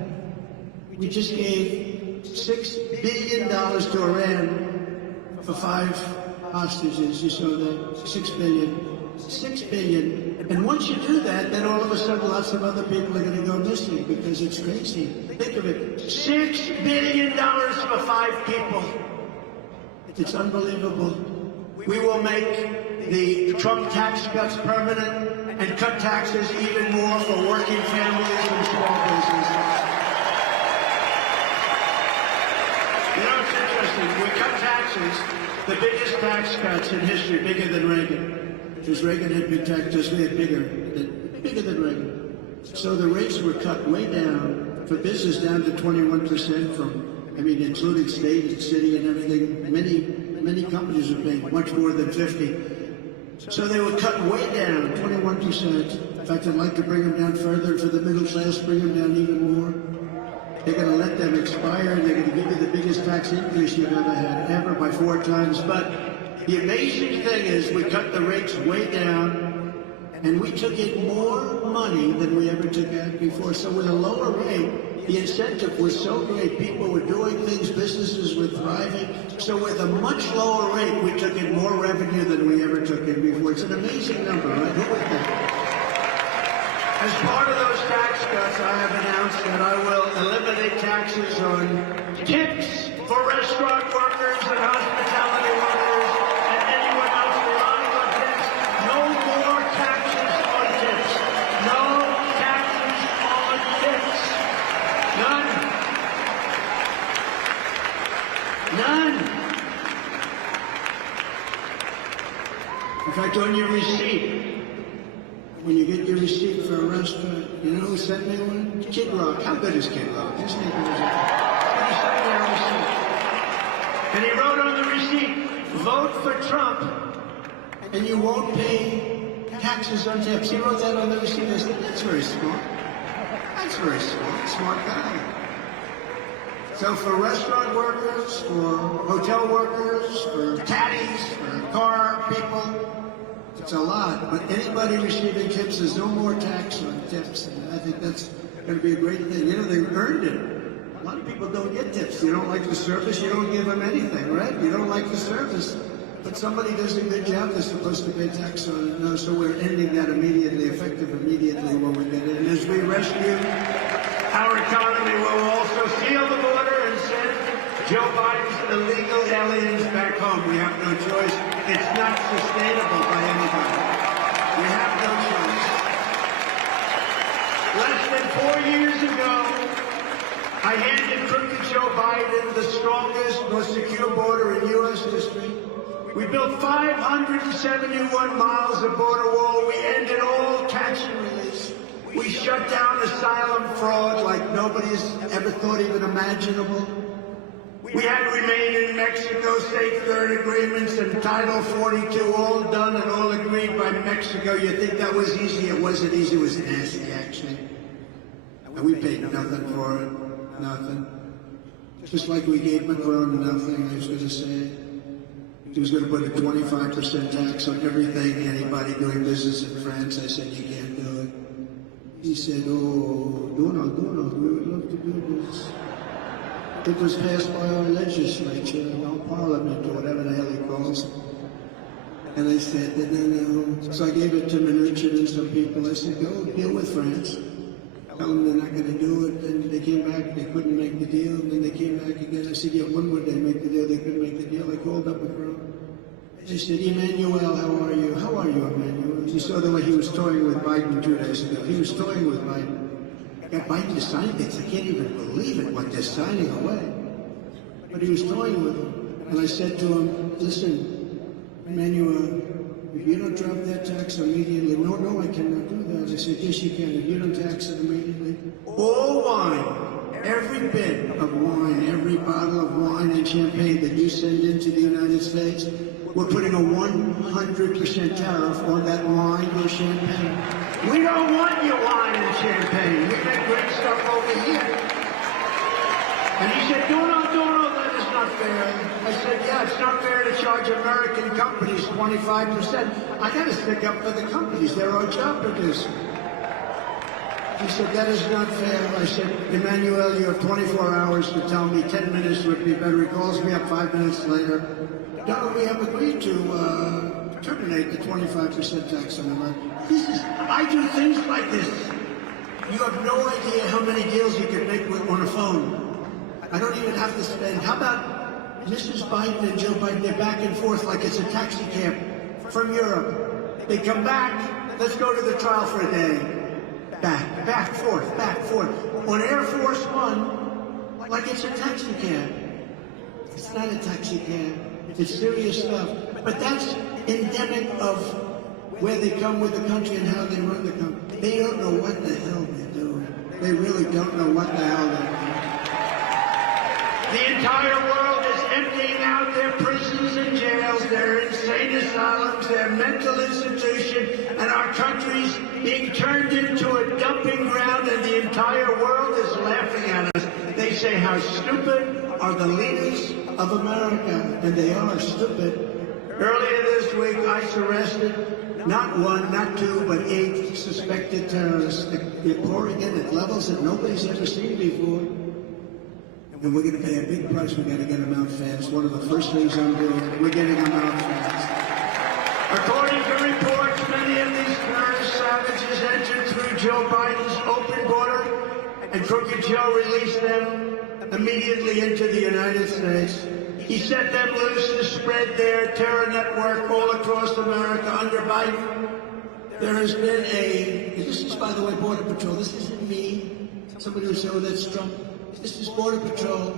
We just gave $6 billion to Iran for 5 hostages. You saw that? $6 billion. $6 billion. And once you do that, then all of a sudden lots of other people are going to go missing because it's crazy. Think of it. $6 billion for 5 people. It's unbelievable. We will make the Trump tax cuts permanent and cut taxes even more for working families and small businesses. You know, it's interesting. We cut taxes, the biggest tax cuts in history, bigger than Reagan. Because Reagan had big taxes, we had bigger than Reagan. So the rates were cut way down, for business down to 21% from, I mean, including state and city and everything. Many companies are paying much more than 50. So they were cut way down, 21%. In fact, I'd like to bring them down further for the middle class, bring them down even more. They're going to let them expire, and they're going to give you the biggest tax increase you've ever had, ever, by 4 times. But the amazing thing is we cut the rates way down, and we took in more money than we ever took out before. So with a lower rate, the incentive was so great. People were doing things, businesses were thriving. So with a much lower rate, we took in more revenue than we ever took in before. It's an amazing number, right? Who would think? As part of those tax cuts, I have announced that I will eliminate taxes on tips for restaurant workers and hospitality workers and anyone else relying on tips. No more taxes on tips. No taxes on tips. None. None. In fact, on your receipt, when you get your receipt for a restaurant, you know who sent me one? Kid Rock. How good is Kid Rock? Just make it he sent me a receipt. And he wrote on the receipt, vote for Trump, and you won't pay taxes on tips. He wrote that on the receipt. I said, that's very smart. That's very smart. Smart guy. So for restaurant workers, for hotel workers, for caddies, for car people, it's a lot. But anybody receiving tips, there's no more tax on tips. And I think that's going to be a great thing. You know, they earned it. A lot of people don't get tips. You don't like the service, you don't give them anything, right? You don't like the service. But somebody does a good job, they're supposed to pay tax on it. No, so we're ending that immediately, effective immediately when we get it. And as we rescue our economy, we'll also seal the border and send Joe Biden's illegal aliens back home. We have no choice. It's not sustainable by anybody. We have no choice. Less than 4 years ago, I handed crooked Joe Biden the strongest, most secure border in U.S. history. We built 571 miles of border wall. We ended all catch and release. We shut down asylum fraud like nobody's ever thought even imaginable. We had to remain in Mexico, State Third agreements and Title 42 all done and all agreed by Mexico. You think that was easy? It wasn't easy. It was nasty, actually. And we paid nothing for it. Nothing. Just like we gave Macron nothing, I was going to say. He was going to put a 25% tax on everything, anybody doing business in France. I said, you can't do it. He said, oh, Donald, we would love to do this. It was passed by our legislature, our parliament, or whatever the hell he calls it. And I said, no. So I gave it to Mnuchin and some people. I said, go deal with France. Tell them they're not going to do it. And they came back, they couldn't make the deal. And then they came back again. I said, yeah, when would they make the deal? They couldn't make the deal. I called up Macron. I said, Emmanuel, how are you? How are you, Emmanuel? You saw the way he was toying with Biden 2 days ago. He was toying with Biden. Got Biden to sign things. I can't even believe it, what they're signing away. But he was toying with him. And I said to him, listen, Emmanuel, if you don't drop that tax immediately, no, I cannot do that. I said, yes, you can. If you don't tax it immediately, all wine, every bit of wine, every bottle of wine and champagne that you send into the United States, we're putting a 100% tariff on that wine or champagne. We don't want your wine and champagne. We make great stuff over here. And he said, Donald, that is not fair. I said, yeah, it's not fair to charge American companies 25%. I got to stick up for the companies. They're our job producers. He said, that is not fair. I said, Emmanuel, you have 24 hours to tell me. 10 minutes would be better. He calls me up 5 minutes later. Donald, we have agreed to terminate the 25% tax on America. I do things like this. You have no idea how many deals you can make on a phone. I don't even have to spend. How about Mrs. Biden and Joe Biden? They're back and forth like it's a taxi cab from Europe. They come back. Let's go to the trial for a day. Back, forth. On Air Force One, like it's a taxi cab. It's not a taxi cab. It's serious stuff. But that's endemic of where they come with the country and how they run the country. They don't know what the hell they're doing. They really don't know what the hell they're doing. The entire world is emptying out their prisons and jails, their insane asylums, their mental institutions, and our country's being turned into a dumping ground, and the entire world is laughing at us. They say, how stupid are the leaders of America, and they are stupid. Earlier this week, ICE arrested not 1, not 2, but 8 suspected terrorists. They're pouring in at levels that nobody's ever seen before. And we're going to pay a big price. We've got to get them out fast. One of the first things I'm doing, we're getting them out fast. According to reports, many of these terrorist savages entered through Joe Biden's open border, and Crooked Joe released them immediately into the United States. He set them loose to spread their terror network all across America. Under Biden, there has been this is, by the way, Border Patrol. This isn't me. Somebody will say, oh, that's Trump. This is Border Patrol.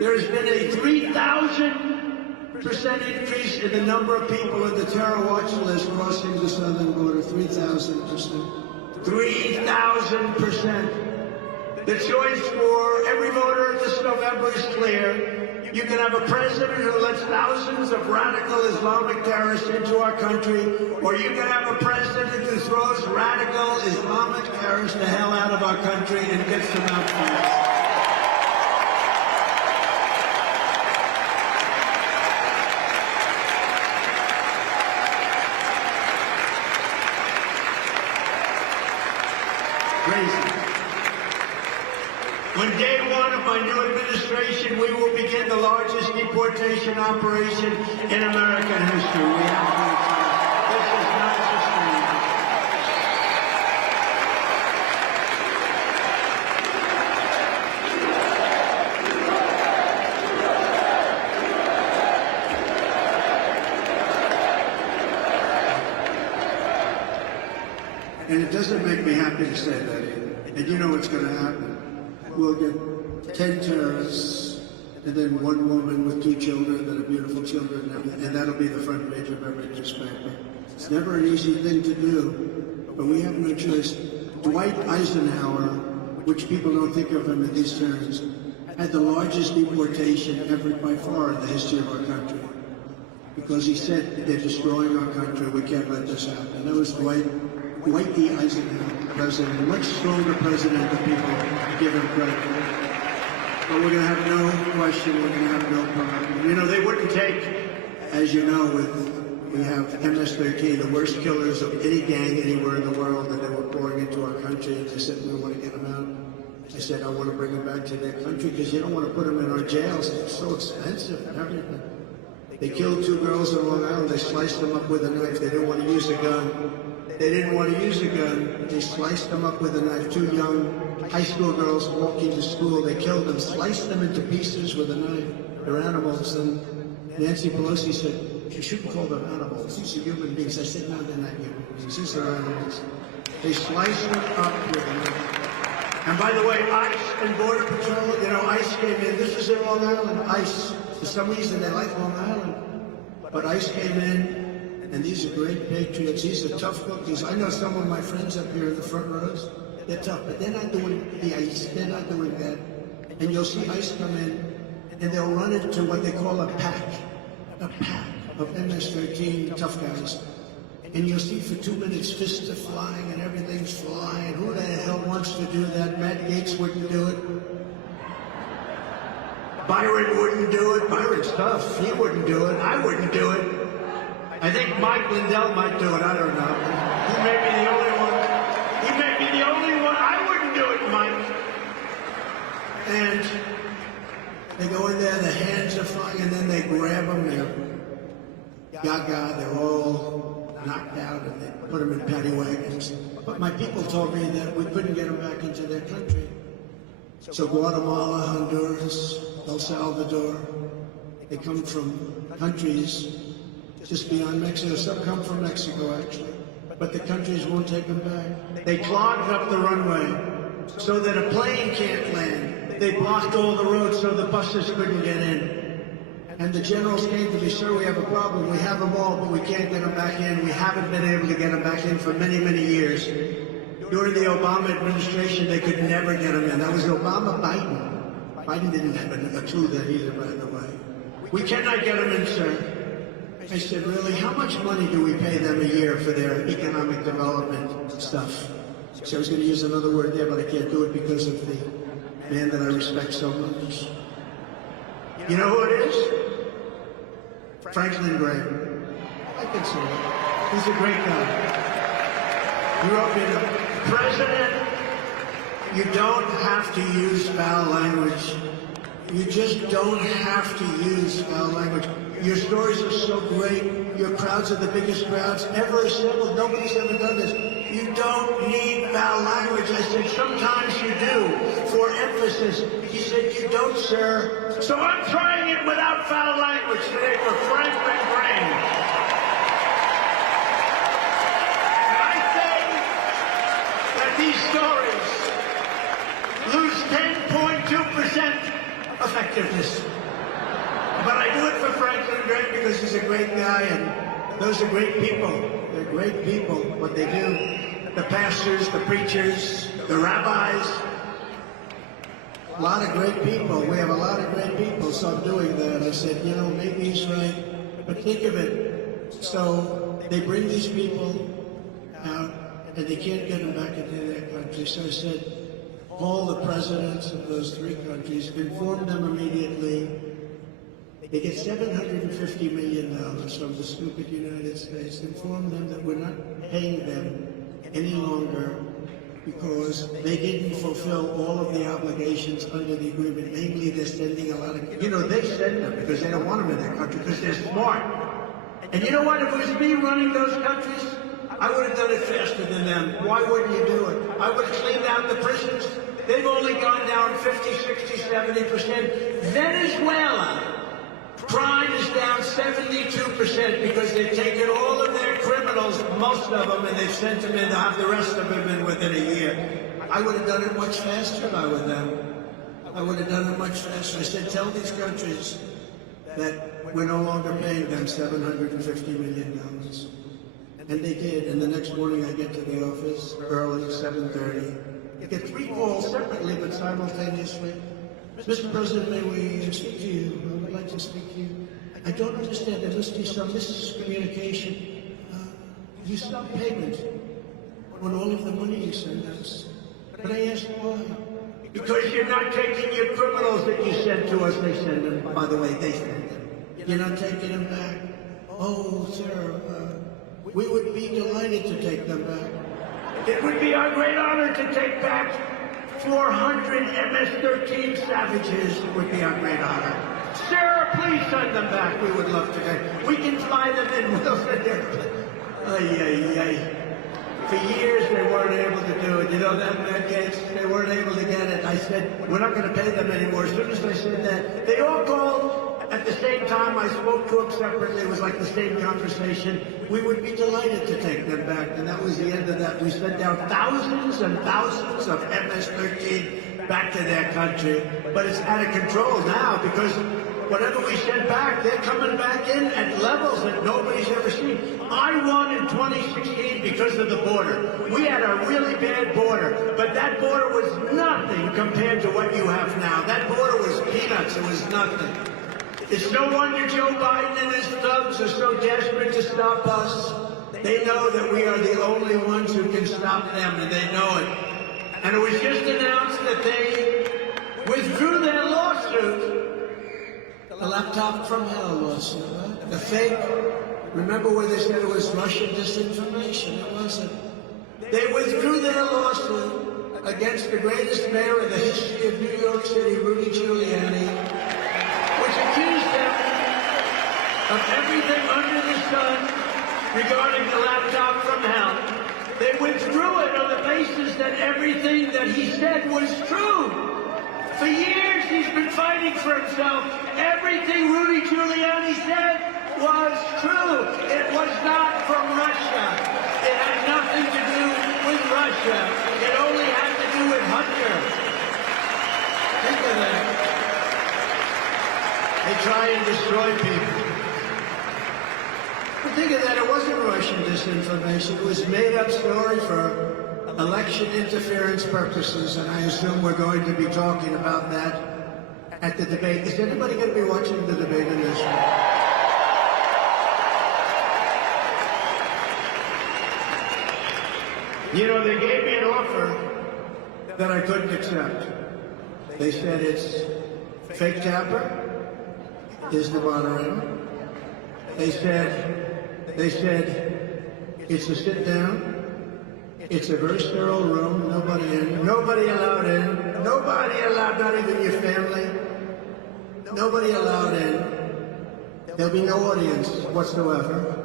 There has been a 3,000 increase in the number of people in the terror watch list crossing the southern border, 3,000%. 3,000%. The choice for every voter this November is clear. You can have a president who lets thousands of radical Islamic terrorists into our country, or you can have a president who throws radical Islamic terrorists the hell out of our country and gets them out fast. Crazy. On day one of my new administration, we will begin the largest deportation operation in American history. We have to do this is not sustainable. And it doesn't make me happy to say that either. And you know what's going to happen. We'll get 10 terrorists, and then one woman with 2 children that are beautiful children, and that'll be the front page of every newspaper. It's never an easy thing to do, but we have no choice. Dwight Eisenhower, which people don't think of him in these terms, had the largest deportation ever by far in the history of our country. Because he said, they're destroying our country, we can't let this happen. That was Dwight E. Eisenhower, president, a much stronger president than people give him credit for. But we're going to have no question, we're going to have no problem. You know, they wouldn't take, as you know, we have MS-13, the worst killers of any gang anywhere in the world, and they were pouring into our country, and they said, we want to get them out. I said, I want to bring them back to their country, because you don't want to put them in our jails. It's so expensive and everything. They killed 2 girls on Long Island. They sliced them up with a knife. They didn't want to use a gun. They didn't want to use a gun. They sliced them up with a knife. 2 young high school girls walking to school. They killed them, sliced them into pieces with a knife. They're animals. And Nancy Pelosi said, you shouldn't call them animals. These are human beings. I said, no, they're not human beings. These are animals. They sliced them up with a knife. And by the way, ICE and Border Patrol, you know, ICE came in. This is in Long Island. ICE. For some reason, they like Long Island. But ICE came in. And these are great patriots. These are tough cookies. I know some of my friends up here in the front rows. They're tough, but they're not doing the ICE. They're not doing that. And you'll see ICE come in, and they'll run into what they call a pack of MS-13 tough guys. And you'll see for 2 minutes fists are flying and everything's flying. Who the hell wants to do that? Matt Gaetz wouldn't do it. Byron wouldn't do it. Byron's tough. He wouldn't do it. I wouldn't do it. I think Mike Lindell might do it. I don't know. He may be the only one. He may be the only one. I wouldn't do it, Mike. And they go in there, the hands are flying, and then they grab them. They're gaga. They're all knocked out, and they put them in paddy wagons. But my people told me that we couldn't get them back into their country. So Guatemala, Honduras, El Salvador, they come from countries just beyond Mexico. Some come from Mexico, actually. But the countries won't take them back. They clogged up the runway so that a plane can't land. They blocked all the roads so the buses couldn't get in. And the generals came to me, sir, we have a problem. We have them all, but we can't get them back in. We haven't been able to get them back in for many, many years. During the Obama administration, they could never get them in. That was Obama-Biden. Biden didn't have a tool there either, by the way. We cannot get them in, sir. I said, really, how much money do we pay them a year for their economic development stuff? So I was going to use another word there, but I can't do it because of the man that I respect so much. You know who it is? Franklin Graham. I can say that. He's a great guy. Grew up in a president. You don't have to use foul language. You just don't have to use foul language. Your stories are so great. Your crowds are the biggest crowds ever assembled. Nobody's ever done this. You don't need foul language. I said, sometimes you do, for emphasis. He said, you don't, sir. So I'm trying it without foul language today for Franklin Graham. And I say that these stories lose 10.2% effectiveness. But I do it for Franklin Graham great guy, and those are great people. They're great people, what they do. The pastors, the preachers, the rabbis. A lot of great people. We have a lot of great people. So I'm doing that. I said, you know, maybe he's right. But think of it. So they bring these people out, and they can't get them back into their country. So I said, all the presidents of those three countries, inform them immediately. They get $750 million from the stupid United States. Inform them that we're not paying them any longer because they didn't fulfill all of the obligations under the agreement. Namely, they're sending a lot of, you know, they send them because they don't want them in their country because they're smart. And you know what? If it was me running those countries, I would have done it faster than them. Why wouldn't you do it? I would have cleaned out the prisons. They've only gone down 50, 60, 70%. Venezuela, crime is down 72% because they've taken all of their criminals, most of them, and they've sent them in to have the rest of them in within a year. I would have done it much faster if I were them. I would have done it much faster. I said, tell these countries that we're no longer paying them $750 million. And they did. And the next morning I get to the office early, 7:30. I get 3 calls separately but simultaneously. Mr. President, may we speak to you? I would like to speak to you. I don't understand. There must be some miscommunication. You stop payment on all of the money you send us. But I asked why. Because you're not taking your criminals that you send to us. They send them. By the way, they send them. You're not taking them back. Oh, sir, we would be delighted to take them back. It would be our great honor to take back 400 MS-13 savages. It would be our great honor. Sir, please send them back. We would love to. We can fly them in. We'll send them. For years, they weren't able to do it. You know that case? They weren't able to get it. I said, we're not going to pay them anymore. As soon as I said that, they all called. At the same time, I spoke to them separately. It was like the same conversation. We would be delighted to take them back. And that was the end of that. We sent down thousands and thousands of MS-13 back to their country. But it's out of control now because whatever we send back, they're coming back in at levels that nobody's ever seen. I won in 2016 because of the border. We had a really bad border, but that border was nothing compared to what you have now. That border was peanuts. It was nothing. It's no wonder Joe Biden and his thugs are so desperate to stop us. They know that we are the only ones who can stop them, and they know it. And it was just announced that they withdrew their lawsuit, the laptop from hell lawsuit, right? The fake, remember where they said it was Russian disinformation? It wasn't. They withdrew their lawsuit against the greatest mayor in the history of New York City, Rudy Giuliani, which accused them of everything under the sun regarding the laptop from hell. They withdrew it on the basis that everything that he said was true. For years, he's been fighting for himself. Everything Rudy Giuliani said was true. It was not from Russia. It had nothing to do with Russia. It only had to do with Hunter. Think of that. They try and destroy people. But think of that, it wasn't Russian disinformation. It was a made-up story for election interference purposes, and I assume we're going to be talking about that at the debate. Is anybody going to be watching the debate in this one? You know, they gave me an offer that I couldn't accept. They said it's fake Tapper is the moderator. They said it's a sit down. It's a very sterile room. Nobody in. Nobody allowed in. Nobody allowed, not even your family. Nobody allowed in. There'll be no audience whatsoever.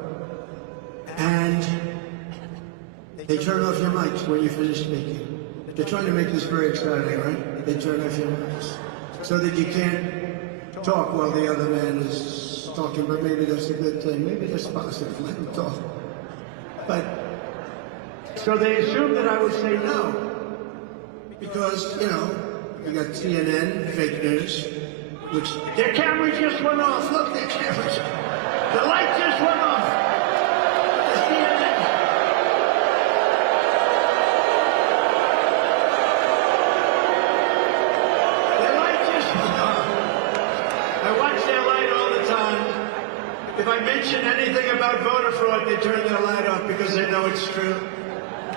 And they turn off your mics when you finish speaking. They're trying to make this very exciting, right? They turn off your mics so that you can't talk while the other man is talking, but maybe that's a good thing. Maybe that's positive. Let him talk. But, so they assumed that I would say no. Because, you know, you got CNN, fake news, which their camera just went off. Look, their cameras. The light just If I mention anything about voter fraud, they turn their light off because they know it's true.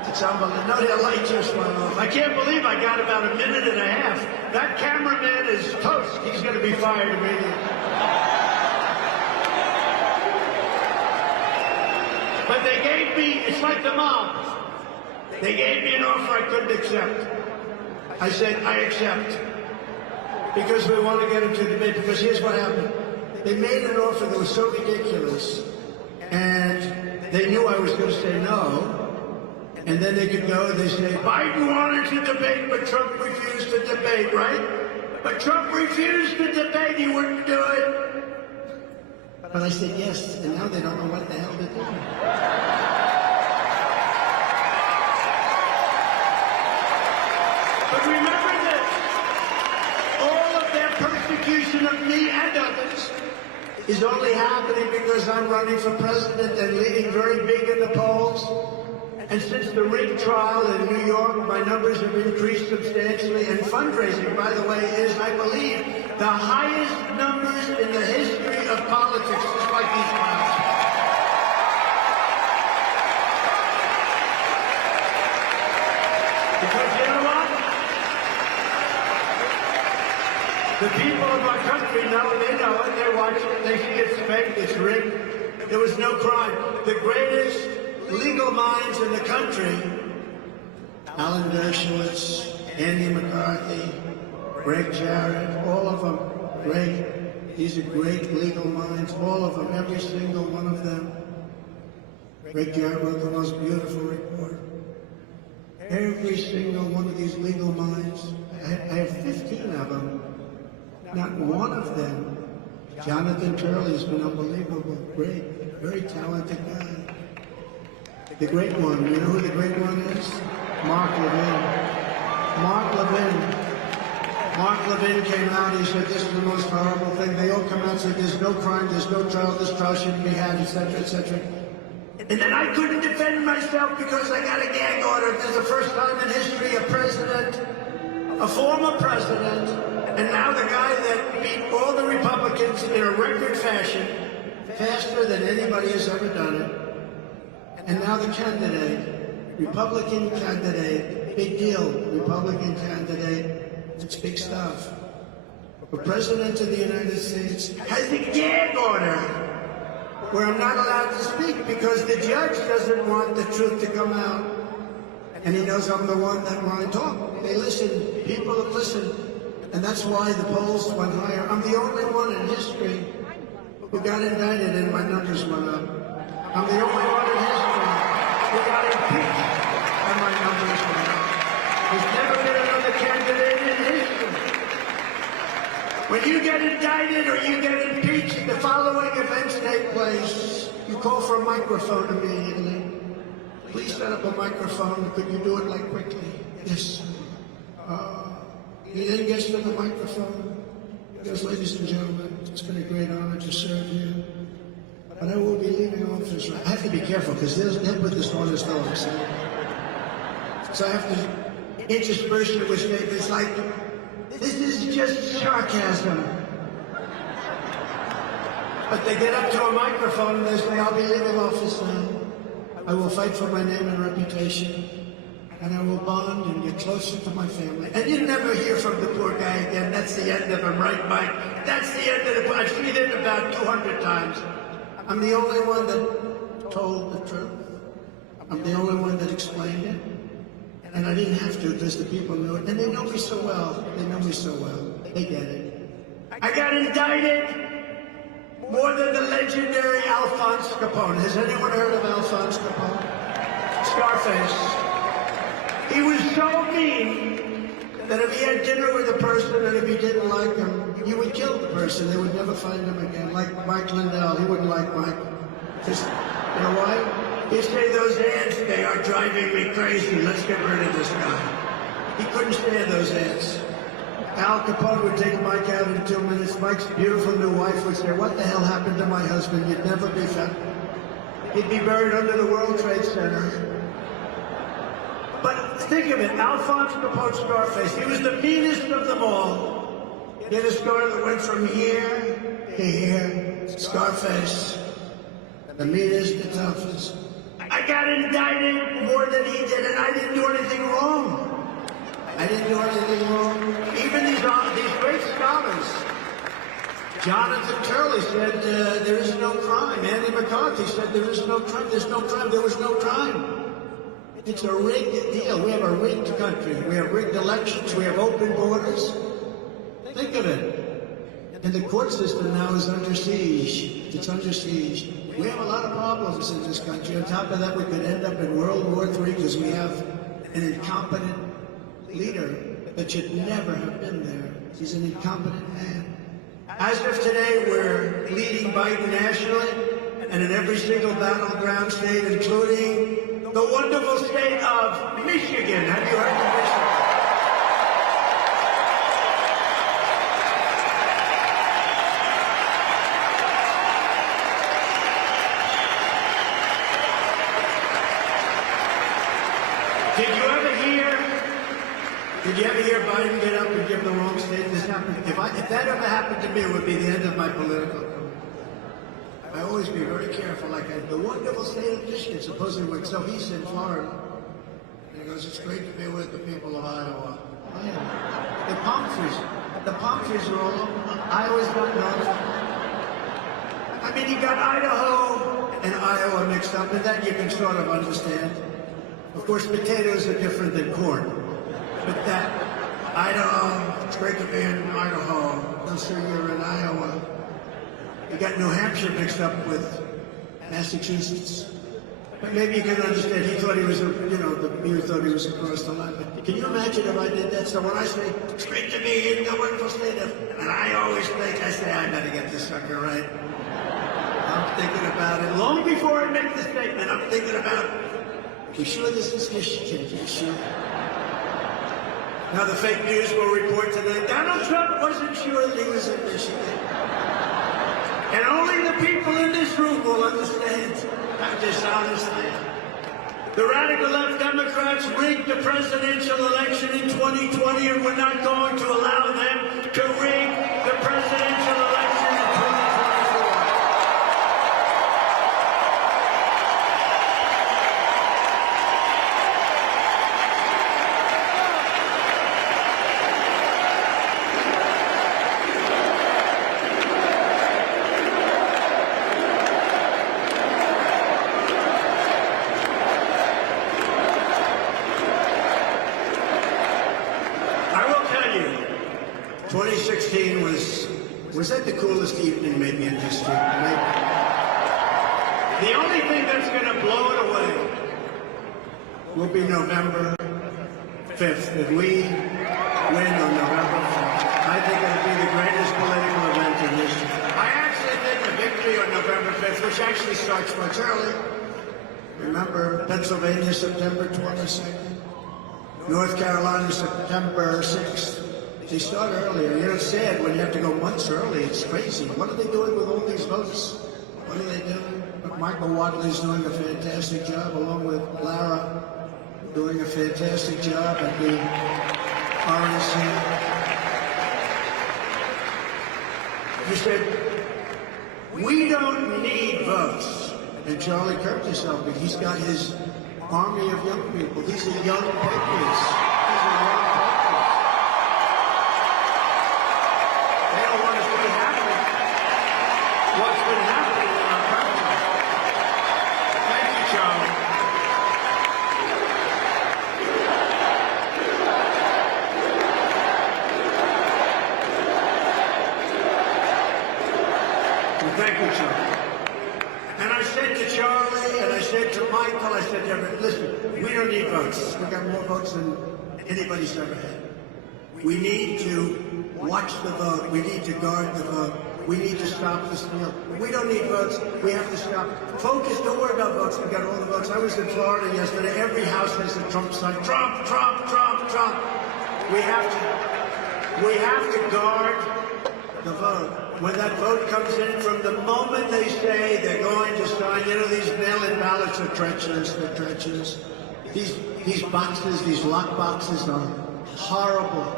It's unbelievable. No, their light just went off. I can't believe I got about a minute and a half. That cameraman is toast. He's going to be fired immediately. But they gave me, it's like the mob. They gave me an offer I couldn't accept. I said, I accept. Because we want to get into debate. Because here's what happened. They made an offer that was so ridiculous. And they knew I was going to say no. And then they could go and they say, Biden wanted to debate, but Trump refused to debate, right? But Trump refused to debate, he wouldn't do it. But I said yes, and now they don't know what the hell to do. But remember this, all of their persecution of me and others is only happening because I'm running for president and leading very big in the polls. And since the rig trial in New York, my numbers have increased substantially. And fundraising, by the way, is, I believe, the highest numbers in the history of politics, just like these trials. Because you know what? The people of our country know, they know it, they watch it, they see it's fake, it's rigged. There was no crime. The greatest legal minds in the country, Alan Dershowitz, Andy McCarthy, Greg Jarrett, all of them, great. These are great legal minds, all of them, every single one of them. Greg Jarrett wrote the most beautiful report. Every single one of these legal minds, I have 15 of them, not one of them. Jonathan Turley has been unbelievable, great, very talented guy. The great one, you know who the great one is? Mark Levin. Mark Levin came out, he said, this is the most horrible thing. They all come out and said, there's no crime, there's no trial, this trial shouldn't be had, etc., etc. And then I couldn't defend myself because I got a gag order. This is the first time in history a president, a former president, and now the guy that beat all the Republicans in a record fashion, faster than anybody has ever done it. And now the candidate, Republican candidate, big deal, Republican candidate, it's big stuff. The President of the United States has a gag order where I'm not allowed to speak because the judge doesn't want the truth to come out. And he knows I'm the one that when I talk, they listen, people have listened. And that's why the polls went higher. I'm the only one in history who got indicted and my numbers went up. I'm the only one in history who got impeached and my numbers went up. There's never been another candidate in history. When you get indicted or you get impeached, the following events take place. You call for a microphone immediately. Please set up a microphone. Could you do it like quickly? Yes. He then gets to the microphone. He goes, ladies and gentlemen, it's been a great honor to serve you. But I will be leaving office. I have to be careful because they'll put this on as dogs. So I have to intersperse it with statements like, this is just sarcasm. But they get up to a microphone and they say, I'll be leaving office now. I will fight for my name and reputation. And I will bond and get closer to my family. And you never hear from the poor guy again. That's the end of him, right, Mike? That's the end of the... I've seen it about 200 times. I'm the only one that told the truth. I'm the only one that explained it. And I didn't have to because the people knew it. And they know me so well. They know me so well. They get it. I got indicted more than the legendary Alphonse Capone. Has anyone heard of Alphonse Capone? Scarface. He was so mean that if he had dinner with a person and if he didn't like him, he would kill the person. They would never find him again. Like Mike Lindell, he wouldn't like Mike. Just, you know why? He'd say, those ants, they are driving me crazy. Let's get rid of this guy. He couldn't stand those ants. Al Capone would take Mike out in 2 minutes. Mike's beautiful new wife would say, what the hell happened to my husband? You'd never be found. He'd be buried under the World Trade Center. But think of it, Alphonse Capone, Scarface, he was the meanest of them all. He had a scar that went from here to here, Scarface. The meanest, the toughest. I got indicted more than he did, and I didn't do anything wrong. I didn't do anything wrong. Even these great scholars. Jonathan Turley said there is no crime. Andy McCarthy said there is no crime. There's no crime. There was no crime. It's a rigged deal. We have a rigged country. We have rigged elections. We have open borders. Think of it. And the court system now is under siege. It's under siege. We have a lot of problems in this country. On top of that, we could end up in World War III because we have an incompetent leader that should never have been there. He's an incompetent man. As of today, we're leading Biden nationally and in every single battleground state, including the wonderful state of Michigan. Have you heard of Michigan? Did you ever hear Biden get up and give the wrong statement? This happened. If that ever happened to me, it would be the end of my political career. I always be very careful. Like the wonderful state of Michigan, supposedly, so he's in Florida. And he goes, it's great to be with the people of Iowa. Yeah. The palm trees are all over. Iowa's got none. I mean, you got Idaho and Iowa mixed up, and that you can sort of understand. Of course, potatoes are different than corn. But that, Idaho, it's great to be in Idaho. I'm sure you're in Iowa. You got New Hampshire mixed up with Massachusetts. But maybe you can understand, he thought he was, the beer thought he was across the line. But can you imagine if I did that? So when I say, it's great to be in the wonderful state of, and I always think, I say, I better get this sucker right. I'm thinking about it. Long before I make the statement, I'm thinking about, you sure this is Michigan? You sure? Now the fake news will report tonight, Donald Trump wasn't sure that he was in Michigan. And only the people in this room will understand how dishonest they are. The radical left Democrats rigged the presidential election in 2020, and we're not going to allow them to rig the presidential election in 2024. Was that the coolest evening maybe in history? Maybe. The only thing that's going to blow it away will be November 5th. If we win on November 5th, I think it'll be the greatest political event in history. I actually think the victory on November 5th, which actually starts much early. Remember, Pennsylvania, September 22nd. North Carolina, September 6th. They start earlier. You know, it's sad when you have to go months early. It's crazy. What are they doing with all these votes? What are they doing? But Michael Wadley's doing a fantastic job, along with Lara, doing a fantastic job at the RNC. You said, we don't need votes. And Charlie Kirk is helping. He's got his army of young people. These are young patriots. What's been happening in our country. Thank you, Charlie. Well, thank you, Charlie. And I said to Charlie, and I said to Michael, I said to everyone, listen, we don't need votes. We got more votes than anybody's ever had. We need to watch the vote. We need to guard the vote. We need to stop the steal. We don't need votes. We have to stop. Focus. Don't worry about votes. We got all the votes. I was in Florida yesterday. Every house has a Trump sign. Trump, Trump, Trump, Trump. We have to guard the vote. When that vote comes in, from the moment they say they're going to sign, these mail-in ballots are treacherous. They're treacherous. These boxes, these lock boxes are horrible,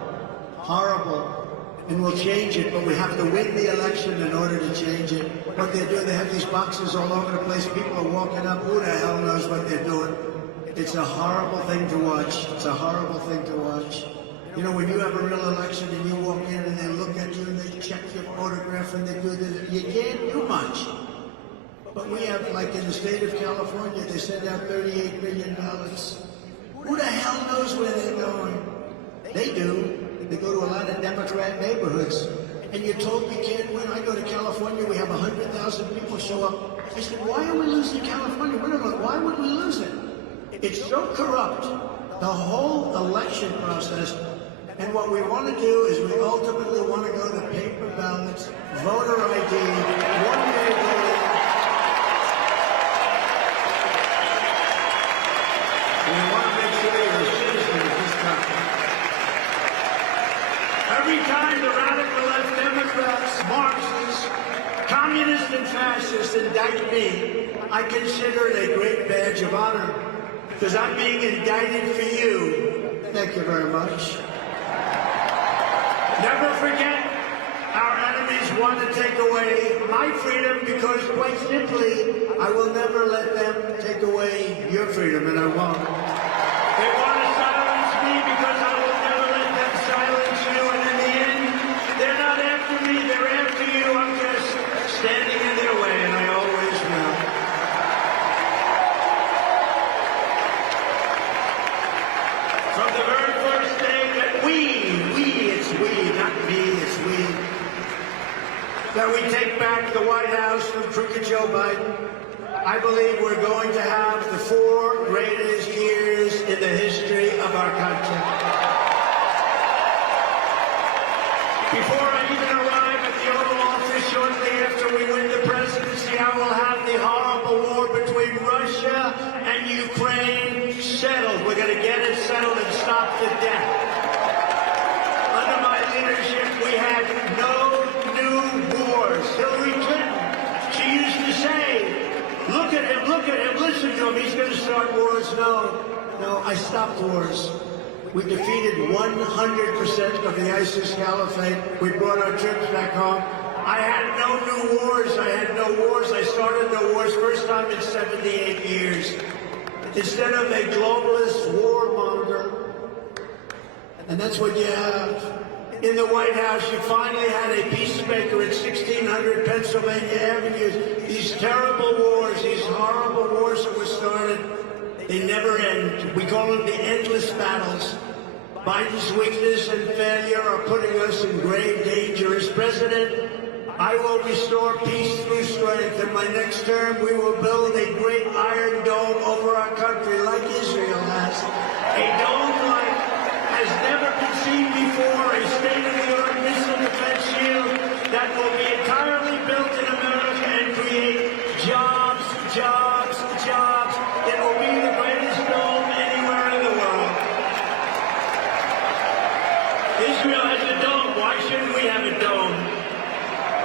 horrible. and we'll change it, but we have to win the election in order to change it. What they're doing, they have these boxes all over the place. People are walking up. Who the hell knows what they're doing? It's a horrible thing to watch. It's a horrible thing to watch. You know, when you have a real election and you walk in and they look at you and they check your photograph and they do this, you can't do much. But we have, like in the state of California, they send out $38 billion. Who the hell knows where they're going? They do. They go to a lot of Democrat neighborhoods. And you're told you can't win. I go to California, we have 100,000 people show up. I said, why are we losing California? Why would we lose it? It's so corrupt, the whole election process. And what we want to do is we ultimately want to go to paper ballots, voter ID, one-day voting. We want to make sure you're a citizen of this country. Every time the radical left Democrats, Marxists, communists, and fascists indict me, I consider it a great badge of honor, because I'm being indicted for you. Thank you very much. Never forget, our enemies want to take away my freedom because, quite simply, I will never let them take away your freedom, and I won't. They want to silence me because I will never let them silence you, and in the end, they're not after me, they're after you. I'm just standing in their way, and I always will. From the very first day that it's we, not me, it's we, that we take back the White House from crooked Joe Biden, I believe we're going to have the 4 greatest years in the history of our country. Before I even arrive at the Oval Office shortly after we win the presidency, I will have the horrible war between Russia and Ukraine settled. We're going to get it settled and stop the death. Under my leadership, we had no new wars. Hillary Clinton, she used to say, look at him, listen to him, he's going to start wars. No, I stopped wars. We defeated 100% of the ISIS caliphate. We brought our troops back home. I had no new wars. I started no wars, first time in 78 years. Instead of a globalist warmonger, and that's what you have. In the White House, you finally had a peacemaker at 1600 Pennsylvania Avenue. These terrible wars, these horrible wars that were started, they never end. We call them the endless battles. Biden's weakness and failure are putting us in grave danger. As president, I will restore peace through strength. In my next term, we will build a great iron dome over our country like Israel has. A dome like has never been seen before, a state-of-the-art missile defense shield that will be entirely built in America and create jobs. It will be the greatest dome anywhere in the world. Israel has a dome. Why shouldn't we have a dome?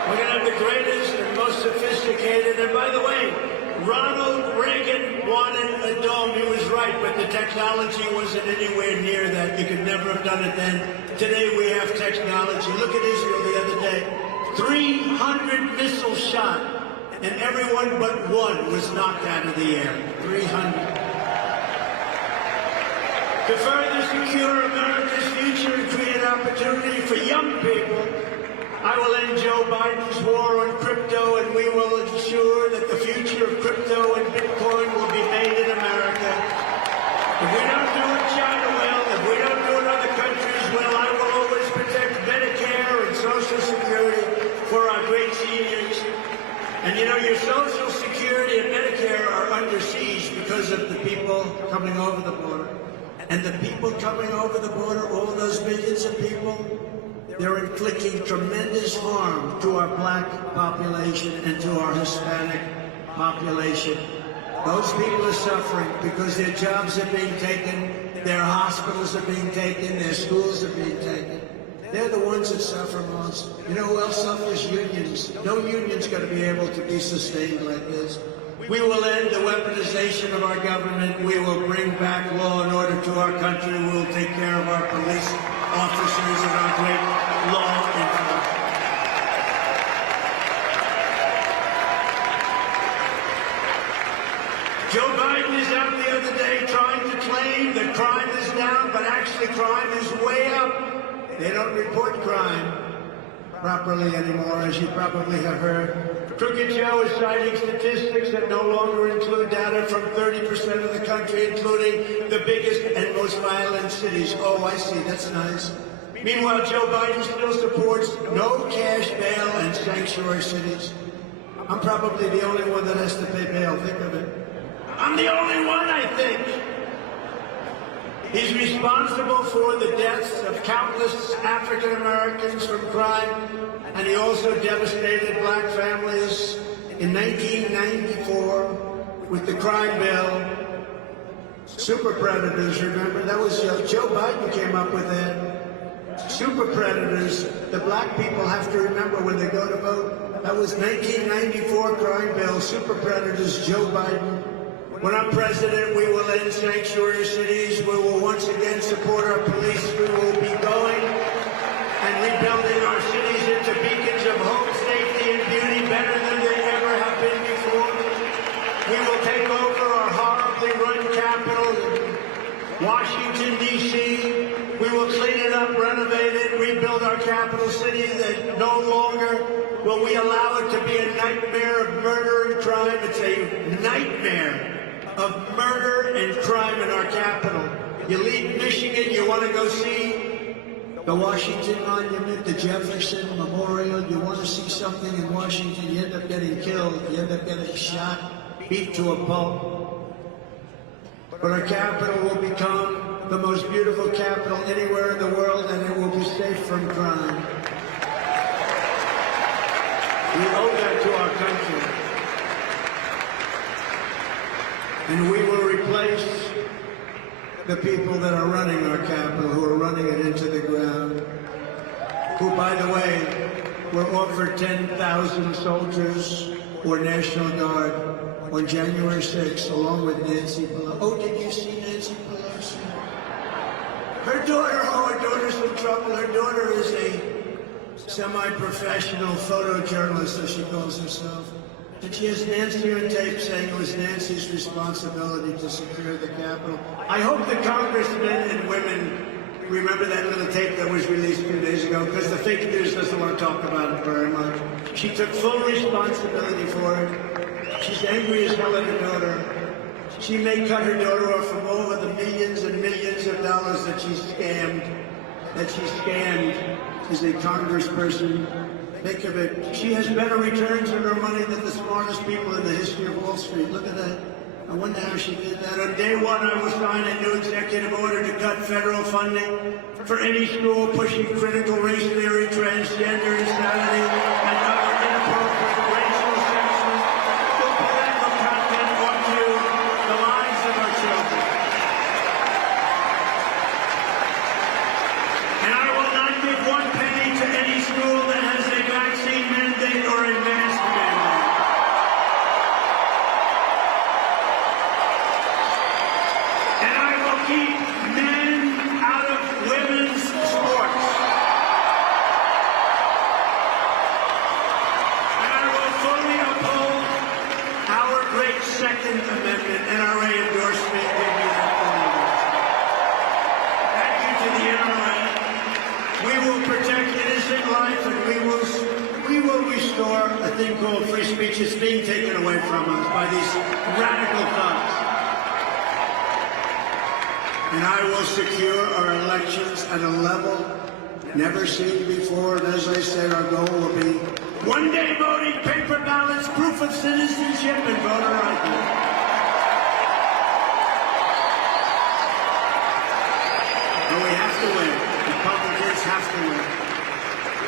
We're going to have the greatest and most sophisticated, and by the way, Ronald Reagan wanted a dome. He was right, but the technology wasn't anywhere near that. You could never have done it then. Today we have technology. Look at Israel the other day. 300 missiles shot, and everyone but one was knocked out of the air. 300. To further secure America's future and create opportunity for young people, I will end Joe Biden's war on crypto, and we will ensure that the future of crypto and Bitcoin will be made in America. If we don't do it, China will. If we don't do it, other countries will. I will always protect Medicare and Social Security for our great seniors. And you know, your Social Security and Medicare are under siege because of the people coming over the border. And the people coming over the border, all those millions of people, they're inflicting tremendous harm to our black population and to our Hispanic population. Those people are suffering because their jobs are being taken, their hospitals are being taken, their schools are being taken. They're the ones that suffer most. You know who else suffers? Unions. No union's going to be able to be sustained like this. We will end the weaponization of our government. We will bring back law and order to our country. We will take care of our police officers and our great law enforcement. Joe Biden is out the other day trying to claim that crime is down, but actually crime is way up. They don't report crime properly anymore, as you probably have heard. Crooked Joe is citing statistics that no longer include data from 30% of the country, including the biggest and most violent cities. Oh, I see. That's nice. Meanwhile, Joe Biden still supports no cash bail and sanctuary cities. I'm probably the only one that has to pay bail. Think of it. I'm the only one, I think. He's responsible for the deaths of countless African Americans from crime, and he also devastated black families in 1994 with the crime bill. Super predators, remember? That was Joe Biden came up with that. Super predators. The black people have to remember when they go to vote. That was 1994 crime bill. Super predators, Joe Biden. When I'm president, we will end sanctuary cities. We will once again support our police. We will be going and rebuilding our cities into beacons of hope, safety, and beauty better than they ever have been before. We will take over our horribly run capital, Washington, D.C. We will clean it up, renovate it, rebuild our capital city that no longer will we allow it to be a nightmare of murder and crime. It's a nightmare of murder and crime in our capital. You leave Michigan, you want to go see the Washington Monument, the Jefferson Memorial, you want to see something in Washington, you end up getting killed, you end up getting shot, beat to a pulp. But our capital will become the most beautiful capital anywhere in the world, and it will be safe from crime. We owe that to our country. And we will replace the people that are running our capital, who are running it into the ground, who, by the way, were offered 10,000 soldiers or National Guard on January 6th, along with Nancy Pelosi. Oh, did you see Nancy Pelosi? Her daughter's in trouble. Her daughter is a semi-professional photojournalist, as she calls herself. And she has Nancy on tape saying it was Nancy's responsibility to secure the Capitol. I hope the congressmen and women remember that little tape that was released 2 days ago, because the fake news doesn't want to talk about it very much. She took full responsibility for it. She's angry as hell at her daughter. She may cut her daughter off from all of the millions and millions of dollars that she scammed as a congressperson. Think of it. She has better returns on her money than the smartest people in the history of Wall Street. Look at that. I wonder how she did that. On day one, I will sign a new executive order to cut federal funding for any school pushing critical race theory, transgender insanity, and other inappropriate racial, sexist, or political content onto the lives of our children. And I will not give 1 penny to any school that has a vaccine mandate or a mask mandate. And I will keep men out of women's sports. And I will fully uphold our great Second Amendment NRA endorsement. Give me that fully. Thank you to the NRA. We will protect innocent life, and we will restore a thing called free speech. It's being taken away from us by these radical thugs. And I will secure our elections at a level never seen before. And as I said, our goal will be one-day voting, paper ballots, proof of citizenship, and voter ID. But we have to win. Republicans have to win.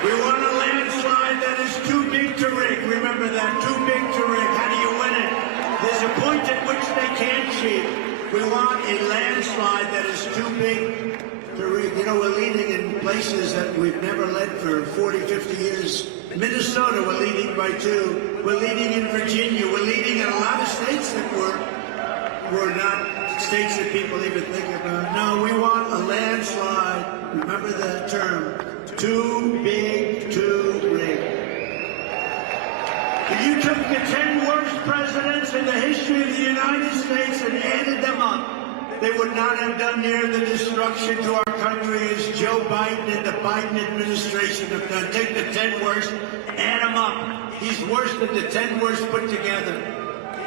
We want a landslide that is too big to rig. Remember that, too big to rig. How do you win it? There's a point at which they can't cheat. We want a landslide that is too big to rig. You know, we're leading in places that we've never led for 40, 50 years. Minnesota, we're leading by 2. We're leading in Virginia. We're leading in a lot of states that were not states that people even think about. No, we want a landslide. Remember that term. Too big, too big. If you took the 10 worst presidents in the history of the United States and added them up, they would not have done near the destruction to our country as Joe Biden and the Biden administration have done. Take the 10 worst, add them up. He's worse than the 10 worst put together.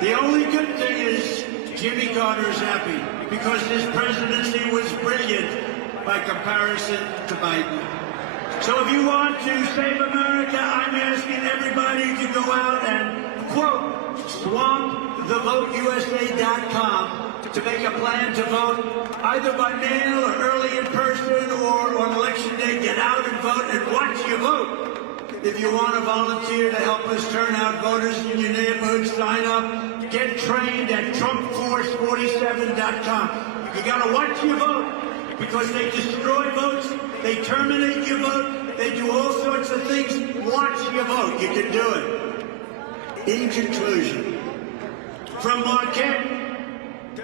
The only good thing is Jimmy Carter's happy because his presidency was brilliant by comparison to Biden. So if you want to save America, I'm asking everybody to go out and, quote, swamp theVoteUSA.com to make a plan to vote either by mail or early in person or on election day. Get out and vote and watch your vote. If you want to volunteer to help us turn out voters in your neighborhood, sign up. Get trained at TrumpForce47.com. You got to watch your vote because they destroy votes, they terminate your vote, they do all sorts of things. Watch your vote. You can do it. In conclusion, from Marquette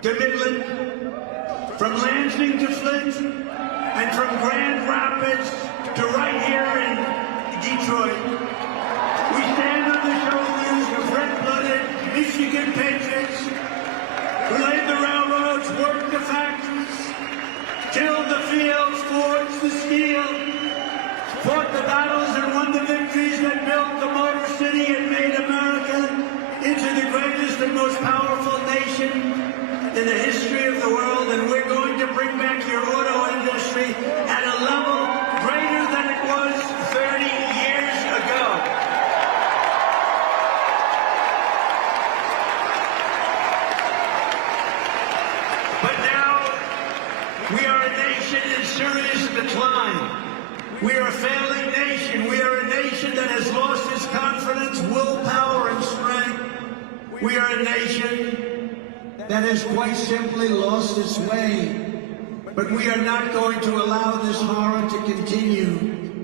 to Midland, from Lansing to Flint, and from Grand Rapids to right here in Detroit, we stand on the shoulders of red-blooded Michigan patriots who laid the railroads, worked the factories, tilled the fields, forged the steel, fought the battles and won the victories that built the Motor City and made America into the greatest and most powerful nation in the history of the world. And we're going to bring back your auto industry at a level greater than it was 30 years ago. But now, we are a nation in serious decline. We are a failing nation. We are a nation that has lost its confidence, willpower, and strength. We are a nation that has quite simply lost its way. But we are not going to allow this horror to continue.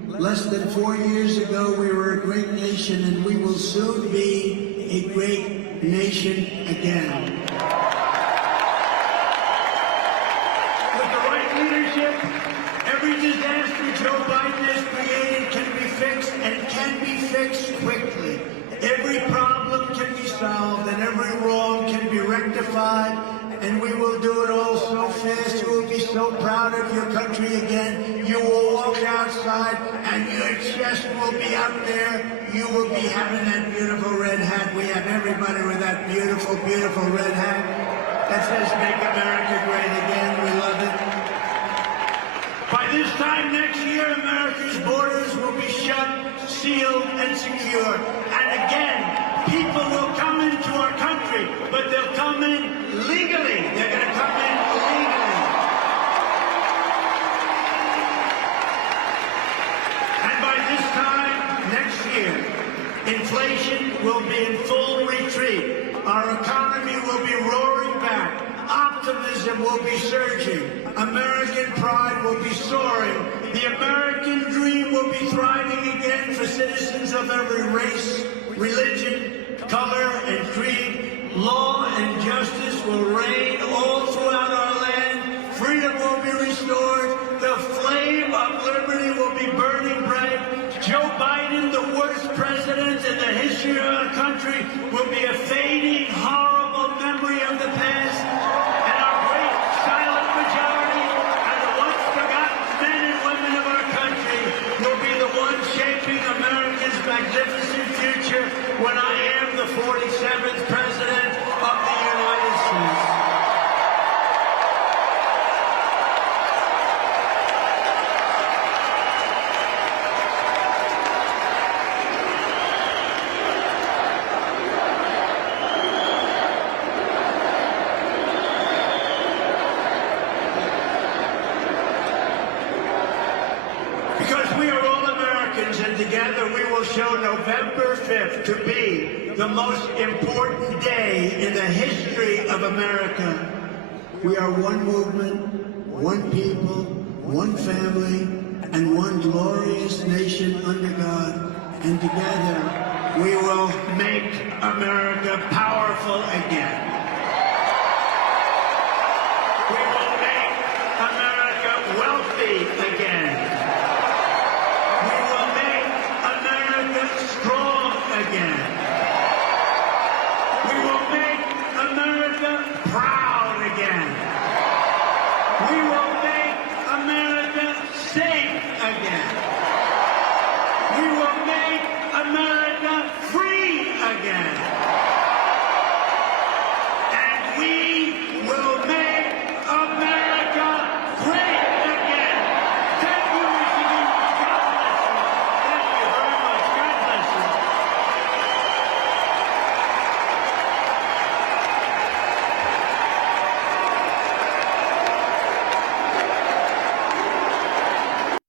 Less than 4 years ago, we were a great nation, and we will soon be a great nation again. Every disaster Joe Biden has created can be fixed and can be fixed quickly. Every problem can be solved and every wrong can be rectified, and we will do it all so fast. You will be so proud of your country again. You will walk outside and your chest will be out there. You will be having that beautiful red hat. We have everybody with that beautiful, beautiful red hat that says Make America Great Again. We love it. By this time next year, America's borders will be shut, sealed, and secure. And again, people will come into our country, but they'll come in legally. They're going to come in legally. And by this time next year, inflation will be in full retreat. Our economy will be roaring back. Optimism will be surging. American pride will be soaring. The American dream will be thriving again for citizens of every race, religion, color, and creed. Law and justice will reign all throughout our land. Freedom will be restored. The flame of liberty will be burning bright. Joe Biden, the worst president in the history of our country, will be a fading, horrible memory of the past. And our great silent majority and the once forgotten men and women of our country will be the ones shaping America's magnificent future when I am the 47th president of the United States. And together we will show November 5th to be the most important day in the history of America. We are one movement, one people, one family, and one glorious nation under God. And together we will make America powerful again. We will make America wealthy again. We will make